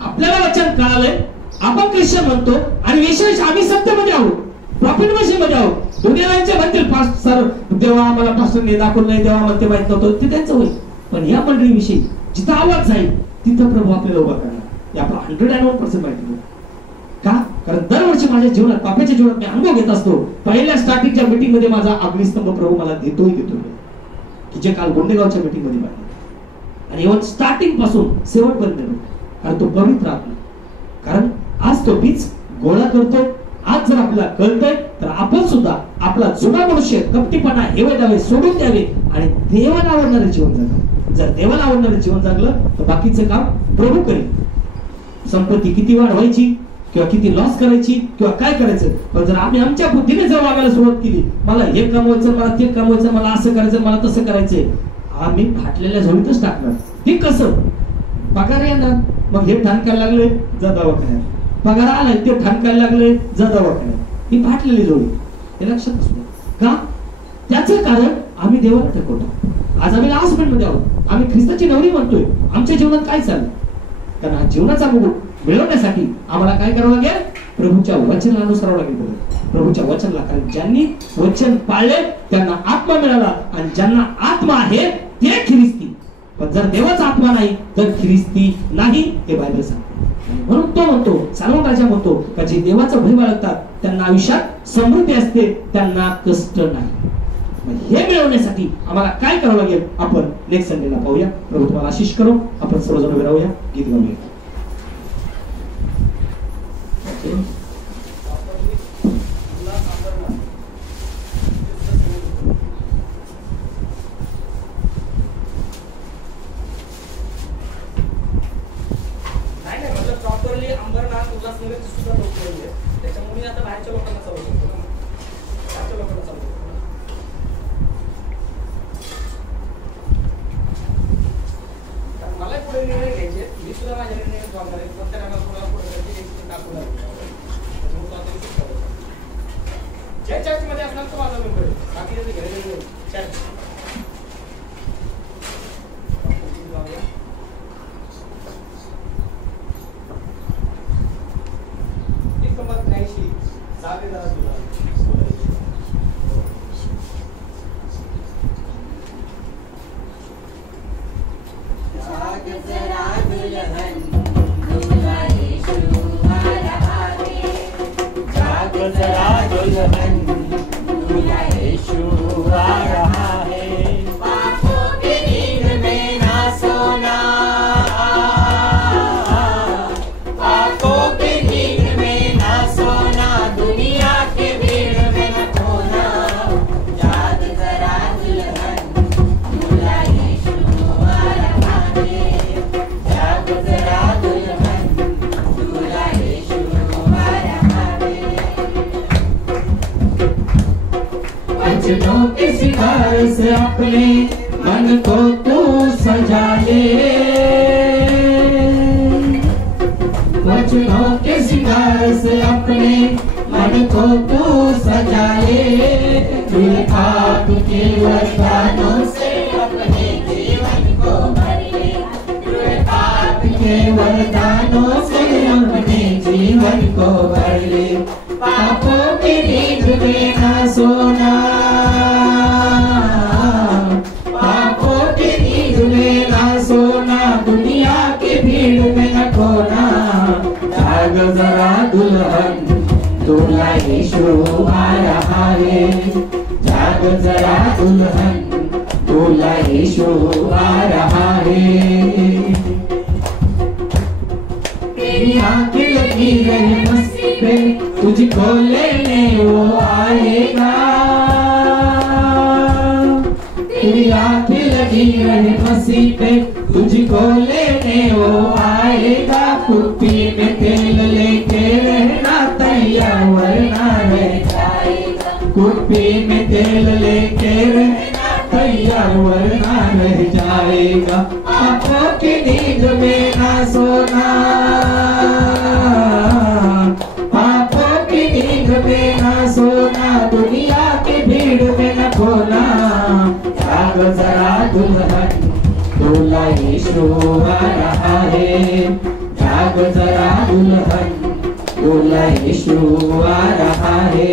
आपल्याला वचन कळालंय, आपण ख्रिश्चन म्हणतो आणि विशेष आम्ही सत्यामध्ये आहोत, प्रॉफिट मध्ये आहोत. दुनियाचे म्हणतील पास्टर देवा आम्हाला पास्टरने दाखवलं नाही, देवा म्हणते माहित नव्हतं, ते त्यांचं होईल. पण या मंडळीविषयी जिथं आवाज जाईल तिथं प्रभू आपल्याला उभा करणार. हे आपला 101% माहिती. का? कारण दरवर्षी माझ्या जीवनात, पापाच्या जीवनात मी अनुभव घेत असतो. पहिल्या स्टार्टिंगच्या मीटिंग मध्ये माझा अग्निस्तंभ प्रभू मला देतोय की जे काल गोंडेगावच्या मीटिंग मध्ये पाहिजे. आणि इव्हन स्टार्टिंग पासून शेवटपर्यंत. कारण तो पवित्र आत्मा. कारण आज तो बीज गोळा करतो. आज जर आपल्याला कळतंय तर आपण सुद्धा आपला जुना मनुष्य कपटीपणा हेवे दावे सोडून द्यावे आणि देवाला आवडणारे जीवन जगावं. जर देवाला आवडणारे जीवन जगलं तर बाकीचं काम प्रभू करेल. संपत्ती किती वाढवायची किंवा किती लॉस करायची किंवा काय करायचं, पण जर आम्ही आमच्या बुद्धीने जर वागायला सुरुवात केली, मला हे कमवायचं, मला ते कमवायचं, मला असं करायचं, मला तसं करायचंय, आम्ही फाटलेल्या झोळीतच टाकणार. हे कसं? पगार येणार, मग हे ठाणकायला लागले जा दवाखान्यात, पगार आलाय ते ठाणकायला लागले जा दवाखान्यात. ही फाटलेली जोडी. हे लक्षात असू का? त्याचं कारण आम्ही देवाला ठकवतो. आज आम्ही लास्ट मध्ये आहोत, आम्ही ख्रिस्ताची नवरी म्हणतोय, आमच्या जीवनात काय चाललं? कारण हा जीवनाचा मुकुट मिळवण्यासाठी आम्हाला काय करावं लागेल? प्रभूच्या वचनाला अनुसरावं लागेल. प्रभूच्या वचनाला. कारण ज्यांनी वचन पाळले त्यांना आत्मा मिळाला, आणि ज्यांना आत्मा आहे ते ख्रिस्ती. पण जर देवाचा आत्मा नाही तर ख्रिस्ती नाही, हे बायबल सांगते. म्हणून तो म्हणतो, शालोम राजा म्हणतो का जे देवाचं भय बाळगतात त्यांना आयुष्यात समृद्धी असते, त्यांना कष्ट नाही. हे मिळवण्यासाठी आम्हाला काय करावं लागेल आपण नेक्स्ट संडेला पाहूया. प्रभू तुम्हाला आशीष करो. आपण सर्वजण उभे राहूया, गीत गाऊया. प्रॉपरली अंबरनाथ उल्हासनगर सुद्धा लोक त्याच्यामुळे आता बाहेरच्या लोकांना चालू शकतो ना, बाहेरच्या लोकांना चालू शकतो. मला पुढे निर्णय घ्यायचे, मी सुद्धा माझ्या निर्णय जबाबदार आहे. प्रत्येकाला कोणाला पुढे करायचे दाखवणार ज्या चर्च मध्ये असणार तो माझा मेंबर आहे, बाकी त्याचे घरी चर्च से अपने मन को तू सजा ले, वचनों के सिंगार से अपने मन को तू सजा ले, तू आपके वरदानों से अपने जीवन को भर ले, तू आपके वरदानों से अपने जीवन को भर ले, पापों की नींद में न सोना, दुनिया की भीड़ में न खोना, जाग जरा दुल्हन दूल्हा यीशु आ रहा है, जाग जरा दुल्हन दूल्हा यीशु आ रहा है, तेरी आंखें लगी रहे मस्ती पे, तुझको लेने वो आएगा, तेरी आंखें लगी रहे मस्ती पे, तुझको लेने वो आएगा, कुप्पी में तेल लेके रहना तैयार वरना रह जाएगा, कुप्पी में तेल लेके रहना तैयार वरना रह जाएगा, आंखों की नींद में ना सोना, आंखों की नींद में ना सोना, दुनिया की भीड़ में न खोना, जाग जरा दुल्हन दूल्हा यीशु आ रहा है, जाग जरा दुल्हन दूल्हा यीशु आ रहा है,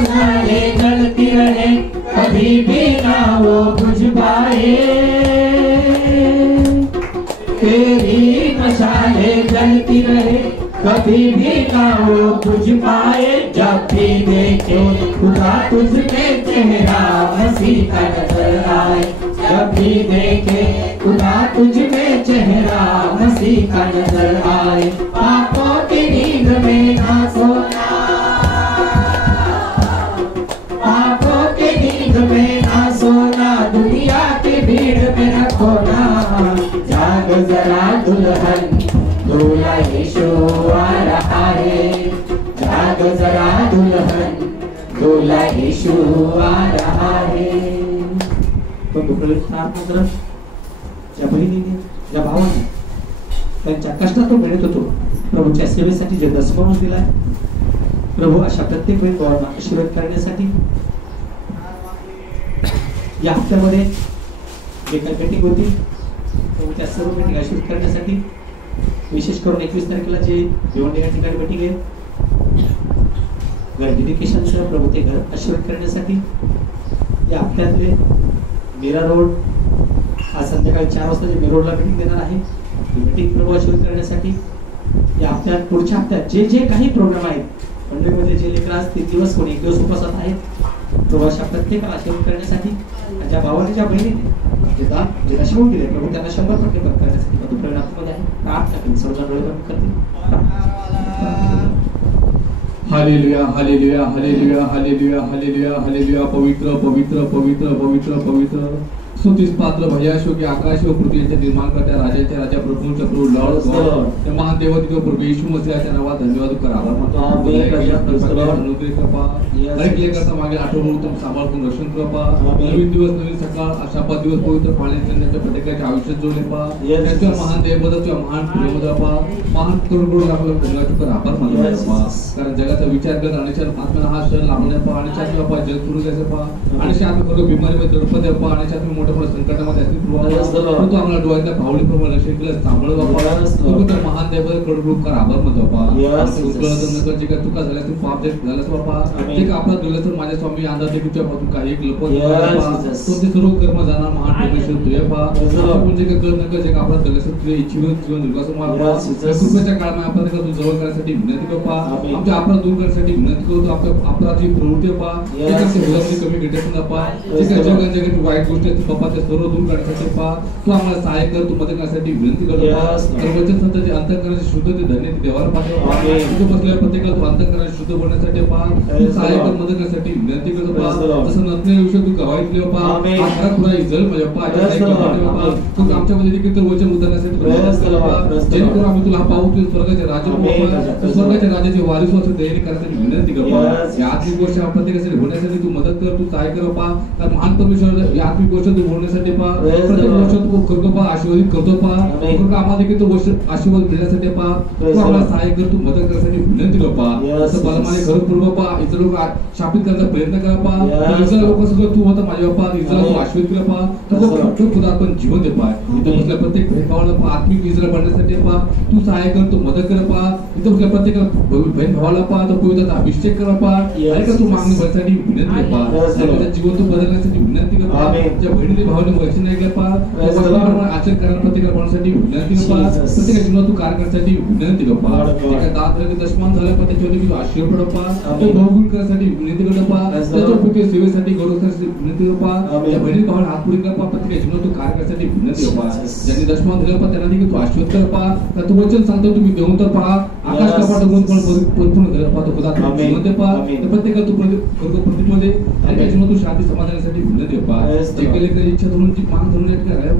नाले जलती रहे कभी भी ना वो बुझ पाए, तेरी मशाले जलती रहे कभी भी ना वो बुझ पाए, जब भी देखे खुदा तुझमें चेहरा मसीह का नजर आए, जब भी देखे खुदा तुझमें चेहरा मसीह का नजर आए, पापों की नींद में ना सोना, पापों की नींद में ना सोना, दुनिया की भीड़ में न खोना, जाग जरा दुल्हन दूल्हा यीशु आ रहा है, जाग जरा दुल्हन दूल्हा यीशु आ रहा है. पण प्रार्थना ज्या बहिणीने ज्या भावाने त्यांच्या कष्टातून मिळत होतो प्रभूच्या सेवेसाठी जे दसमांश दिलाय, प्रभू अशा प्रत्येक बहीण भावांना आशीर्वाद करण्यासाठी या हप्त्यामध्ये जे काही मीटिंग होती प्रभू त्या सर्व मीटिंग आशीर्वाद करण्यासाठी, विशेष करून 21 तारखेला जे भिवंडी या ठिकाणी मीटिंग आहे घर डेडिकेशनचं प्रभू ते घर आशीर्वाद करण्यासाठी, या हप्त्यातले मीरा रोड आज संध्याकाळी 4 वाजता जे रोडला मीटिंग देणार आहे ती मीटिंग प्रभू आशीर्वाद करण्यासाठी, या हप्त्यात पुढच्या हप्त्यात जे जे काही प्रोग्राम आहेत मंडळीमध्ये जे लेकर आज 3 दिवस कोणी 1 दिवस उपवासात आहेत, प्रभू अशा प्रत्येकाला आशीर्वाद करण्यासाठी ज्या भावाने ज्या बहिणीने जे दान जे नशिबून केले प्रभू त्यांना 100% परत करण्यासाठी मधु प्रणामध्ये आहे. प्रार्थना करून सर्वजण डोळे बंद करतील. हालेलुया हालेलुया हालेलुया हालेलुया हालेलुया हालेलुया. पवित्र पवित्र पवित्र पवित्र पवित्र स्तुतीस पात्र भयाशो की आकाश व पृथ्वी यांच्या निर्माण करत्या राजाच्या राजा प्रभूंच्या प्रभू लॉर्ड गॉड त्या महान देव तिथे प्रभू येशू मसीहाच्या नावात धन्यवाद कर आभार मानतो. अनुग्रह कृपा ऐकले करता मागे आठवडा उत्तम सांभाळून रक्षण कृपा नवीन दिवस नवीन सकाळ अशा 5 दिवस पवित्र पाणी त्यांच्या प्रत्येकाच्या आयुष्यात जोडले पा त्यांच्या महान देवबद्दल तुझ्या महान प्रेमबद्दल पा महान करून आपल्याला धन्यवाद कर आभार मानतो पा. कारण जगाचा विचार करत आणि आत्म्याला हा क्षण लाभण्या पा आणि शास्त्र पा जग सुरू द्यायचं पा आणि शास्त्र करून बिमारीमध्ये दडपत पा आणि शास्त्र संकटामध्ये तू आम्हाला डोळ्याच्या भावलीप्रमाणे लक्ष केलं सांभाळ बापा. महान देवाबद्दल कडून कर आभार मानतो बापा. जे काय चुका झाल्या तू पाप झालास बापा ते का आपला दिलं तर माझ्या स्वामी अंदाज तुझ्यापासून काही एक लपत तुमचे सर्व कर्म जाणार महान परमेश्वर तुझ्या पा. आपण जे काय कळत नका जे का आपला दिलं तुझ्या इच्छेवर जीवन जगू कृपेच्या काळात आपण तू जवळ करण्यासाठी विनंती करतो पा. आमच्या अपराध दूर करण्यासाठी विनंती करतो. आपल्या अपराधी प्रवृत्ती पा कमी घेण्यात पा. जे काय जगात वाईट गोष्टी पप्पा सर्व दूर करण्यासाठी पा. तू आम्हाला सहाय्य कर. तू मदत करण्यासाठी विनंती करतो. वचन संतांचे अंतःकरणाचे शुद्ध ते धन्य ते देवाला पाठव. तिथे बसलेल्या प्रत्येकाला तू अंतःकरणाचे शुद्ध बनण्यासाठी पा. तू सहाय्य कर मदत करण्यासाठी विनंती करतो पा. जसं नसलेल्या विषय तू गवाही दिली पा. खरा खुरा इजल माझ्या पा. तू आमच्यामध्ये देखील तर वचन उतरण्यासाठी जेणेकरून आम्ही तुला पाहू तुझ्या स्वर्गाच्या राज्य स्वर्गाच्या राज्याचे वारिस असं तयारी करण्यासाठी विनंती करतो. या आत्मिक गोष्ट प्रत्येकासाठी होण्यासाठी तू मदत कर. तू सहाय्य कर पा. कारण महान परमेश्वर या आत्मिक गोष्ट तू होण्यासाठी पा. प्रत्येक वर्ष तू करतो पा. आशीर्वादित करतो पा. आम्हाला देखील तो वर्ष आशीर्वाद मिळण्यासाठी पा. तू आम्हाला सहाय्य कर. तू मदत करण्यासाठी विनंती कर पा. असं बलमाने खरं पूर्व पा. इतर लोक शापित करण्याचा प्रयत्न करा पा. इतर लोक सगळं तू होता माझ्या पा. इतर तू आशीर्वाद केला पा. तू खुदा पण जीवन दे पा. इथं बसल्या प्रत्येक भावाला पा. आत्मिक इजरा बनण्यासाठी पा. तू सहाय्य कर. तू मदत कर पा. इथं बसल्या प्रत्येक बहीण भावाला पा. तो पवित्राचा अभिषेक करा पा. आणि का तू मागणी भरण्यासाठी विनंती कर पा. जीवन तू बदलण्यासाठी विनंती कर पा. त्या बहिणीने भावाने वचन ऐकलं पा. आचरण करणाऱ्या प्रत्येकाला बनण्यासाठी विनंती कर पा. प्रत्येक जीवनात तू कार्य करण्यासाठी विनंती कर पा. एका दात दशमान झाल्या पण त्याच्यावर तू आशीर्वाद पडो पा. तो बहुगुण करण्यासाठी विनंती करतो पा. त्याच्या पुढे सेवेसाठी गौरव करण्यासाठी विनंती कर पा. त्या बहिणी भावाने हात पुढे कर पा. प्रत्येक जीवनात तू कार्य करण्यासाठी विनंती कर पा. ज्यांनी दशमान झाल्या पण त्यांना देखील तू आशीर्वाद कर पा. तर तू वचन सांगतो तुम्ही देऊन तर पहा. आकाश कपाट उघडून परिपूर्ण कर पा. तो खुदा जीवन दे पा. प्रत्येकाला तू प्रतिमध्ये आणि जीवनात तू शांती समाधानासाठी विनंती कर पा. जे केले काही इच्छा धरून जी मांग धरून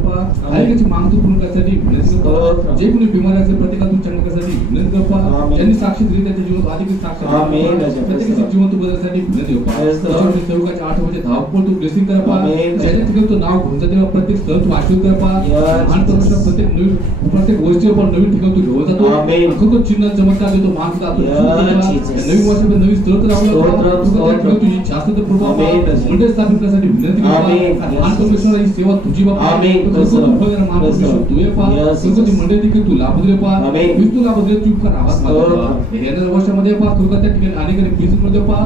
पा. ऐकायची मांग तू पूर्ण करण्यासाठी विनंती कर. जे कोणी बिमारी असेल प्रत्येकाला तू चांगलं करण्यासाठी विनंती कर पा. ज्यांनी साक्षी दिली त्यांच्या जीवनात अधिक साक्ष प्रत्येकाचे जीवन तू बदलण्यासाठी विनंती कर पा. सेवकाच्या 8 म्हणजे धावपळ तू ब्लेसिंग कर पा. ज्याच्या तिकडे तो नाव घेऊन जाते प्रत्येक स्थळ तू आशीर्वाद कर पा. महान परमेश्वर प्रत्येक गोष्टीवर पण नवीन ठिकाण तू घेऊन जातो. खूप चिन्ह चमत्कार देतो. मान नवीन वर्षामध्ये नवीन स्थळ तर आपल्याला तुझी इच्छा असते तर प्रभू मंडळ स्थापित करण्यासाठी विनंती कर पा. महान परमेश्वर ही सेवा तुझी बाबा. मंडळ देखील तू लाभ दिले पा. तू लाभ दिले तू कर आवाज येणाऱ्या वर्षामध्ये पा. तुला त्या ठिकाणी अनेक बिझनेसमध्ये पा.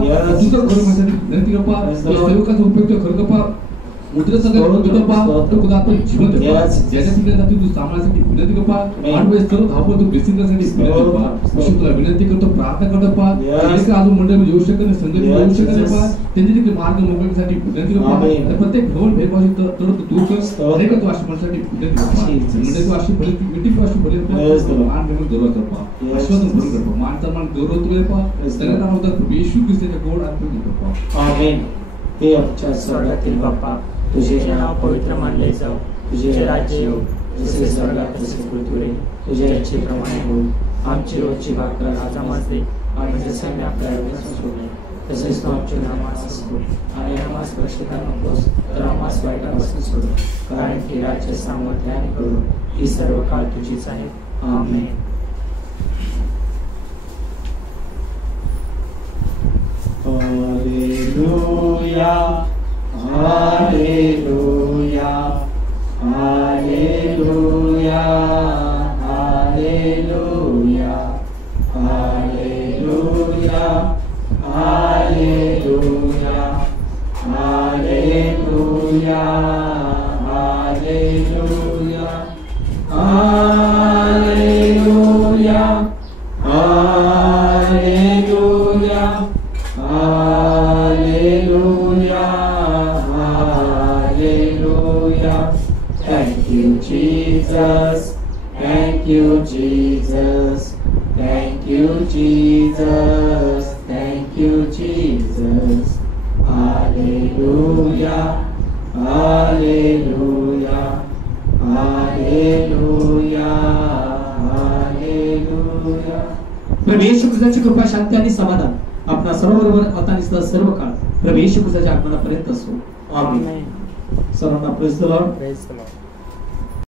तुझं खरं विनंती कर पा. सेवकाचा उपयोग खरं पा. मुद्रेचा गौरव पा. तो खुदा आपण जीवन दे पा. ज्याच्या ठिकाणी जाते तू सांभाळण्यासाठी विनंती कर पा. 8 वेळेस सर्व धावपळ तू ब्लेसिंग करण्यासाठी विनंती कर पा. विशेष तुला विनंती करतो. प्रार्थना करतो पा. अजून मंडळ येऊ शकत नाही. संगीत येऊ शकत नाही पा. त्यांची देखील मार्ग मोकळण्यासाठी विनंती कर पा. प्रत्येक भवन भेदभाव तर तू दूर कर. अनेक तू अशी म्हणण्यासाठी विनंती कर पा. म्हणजे तू अशी भले मीटिंग तू अशी भले मान घेऊन गौरव कर पा. आशीर्वाद भरून कर पा. मान सन्मान गौरव तुला पा. सगळ्यांना होता येशू ख्रिस्ताच्या गोड आत्म्याने कर पा. आमेन. हे आमच्या स्वर्गातील बाप्पा तुझे नाव पवित्र मानले जाऊ. तुझे राज्य येऊ. जसे स्वर्गात तसे पृथ्वीवर. तुझ्या इच्छेप्रमाणे होईल. आमची रोजची भाकर आज आम्हाला दे. आणि जसे आम्ही आपल्या सोडले तसेच तू आमचे नामास सोड. आणि नामास स्पर्श करू नकोस तर आम्हास वाईटापासून सोड. कारण की राज्य सामर्थ्य आणि करून ही सर्व काळ तुझीच आहे. आमेन. हालेलुया हालेलुया हालेलुया हालेलुया हालेलुया हालेलुया हालेलुया हालेलुया हालेलुया हालेलुया Thank you, Jesus. Thank you, Jesus. Thank you, Jesus. Thank you, Jesus. Hallelujah. Hallelujah. Hallelujah. Hallelujah. प्रभू येशू ख्रिस्ताची कृपा, शांती आणि समाधान आपणा सर्वांबरोबर आता आणि सर्व काळ प्रभू येशू ख्रिस्ताच्या आगमनापर्यंत असो. आमेन. सर्वांना प्रेज द लॉर्ड.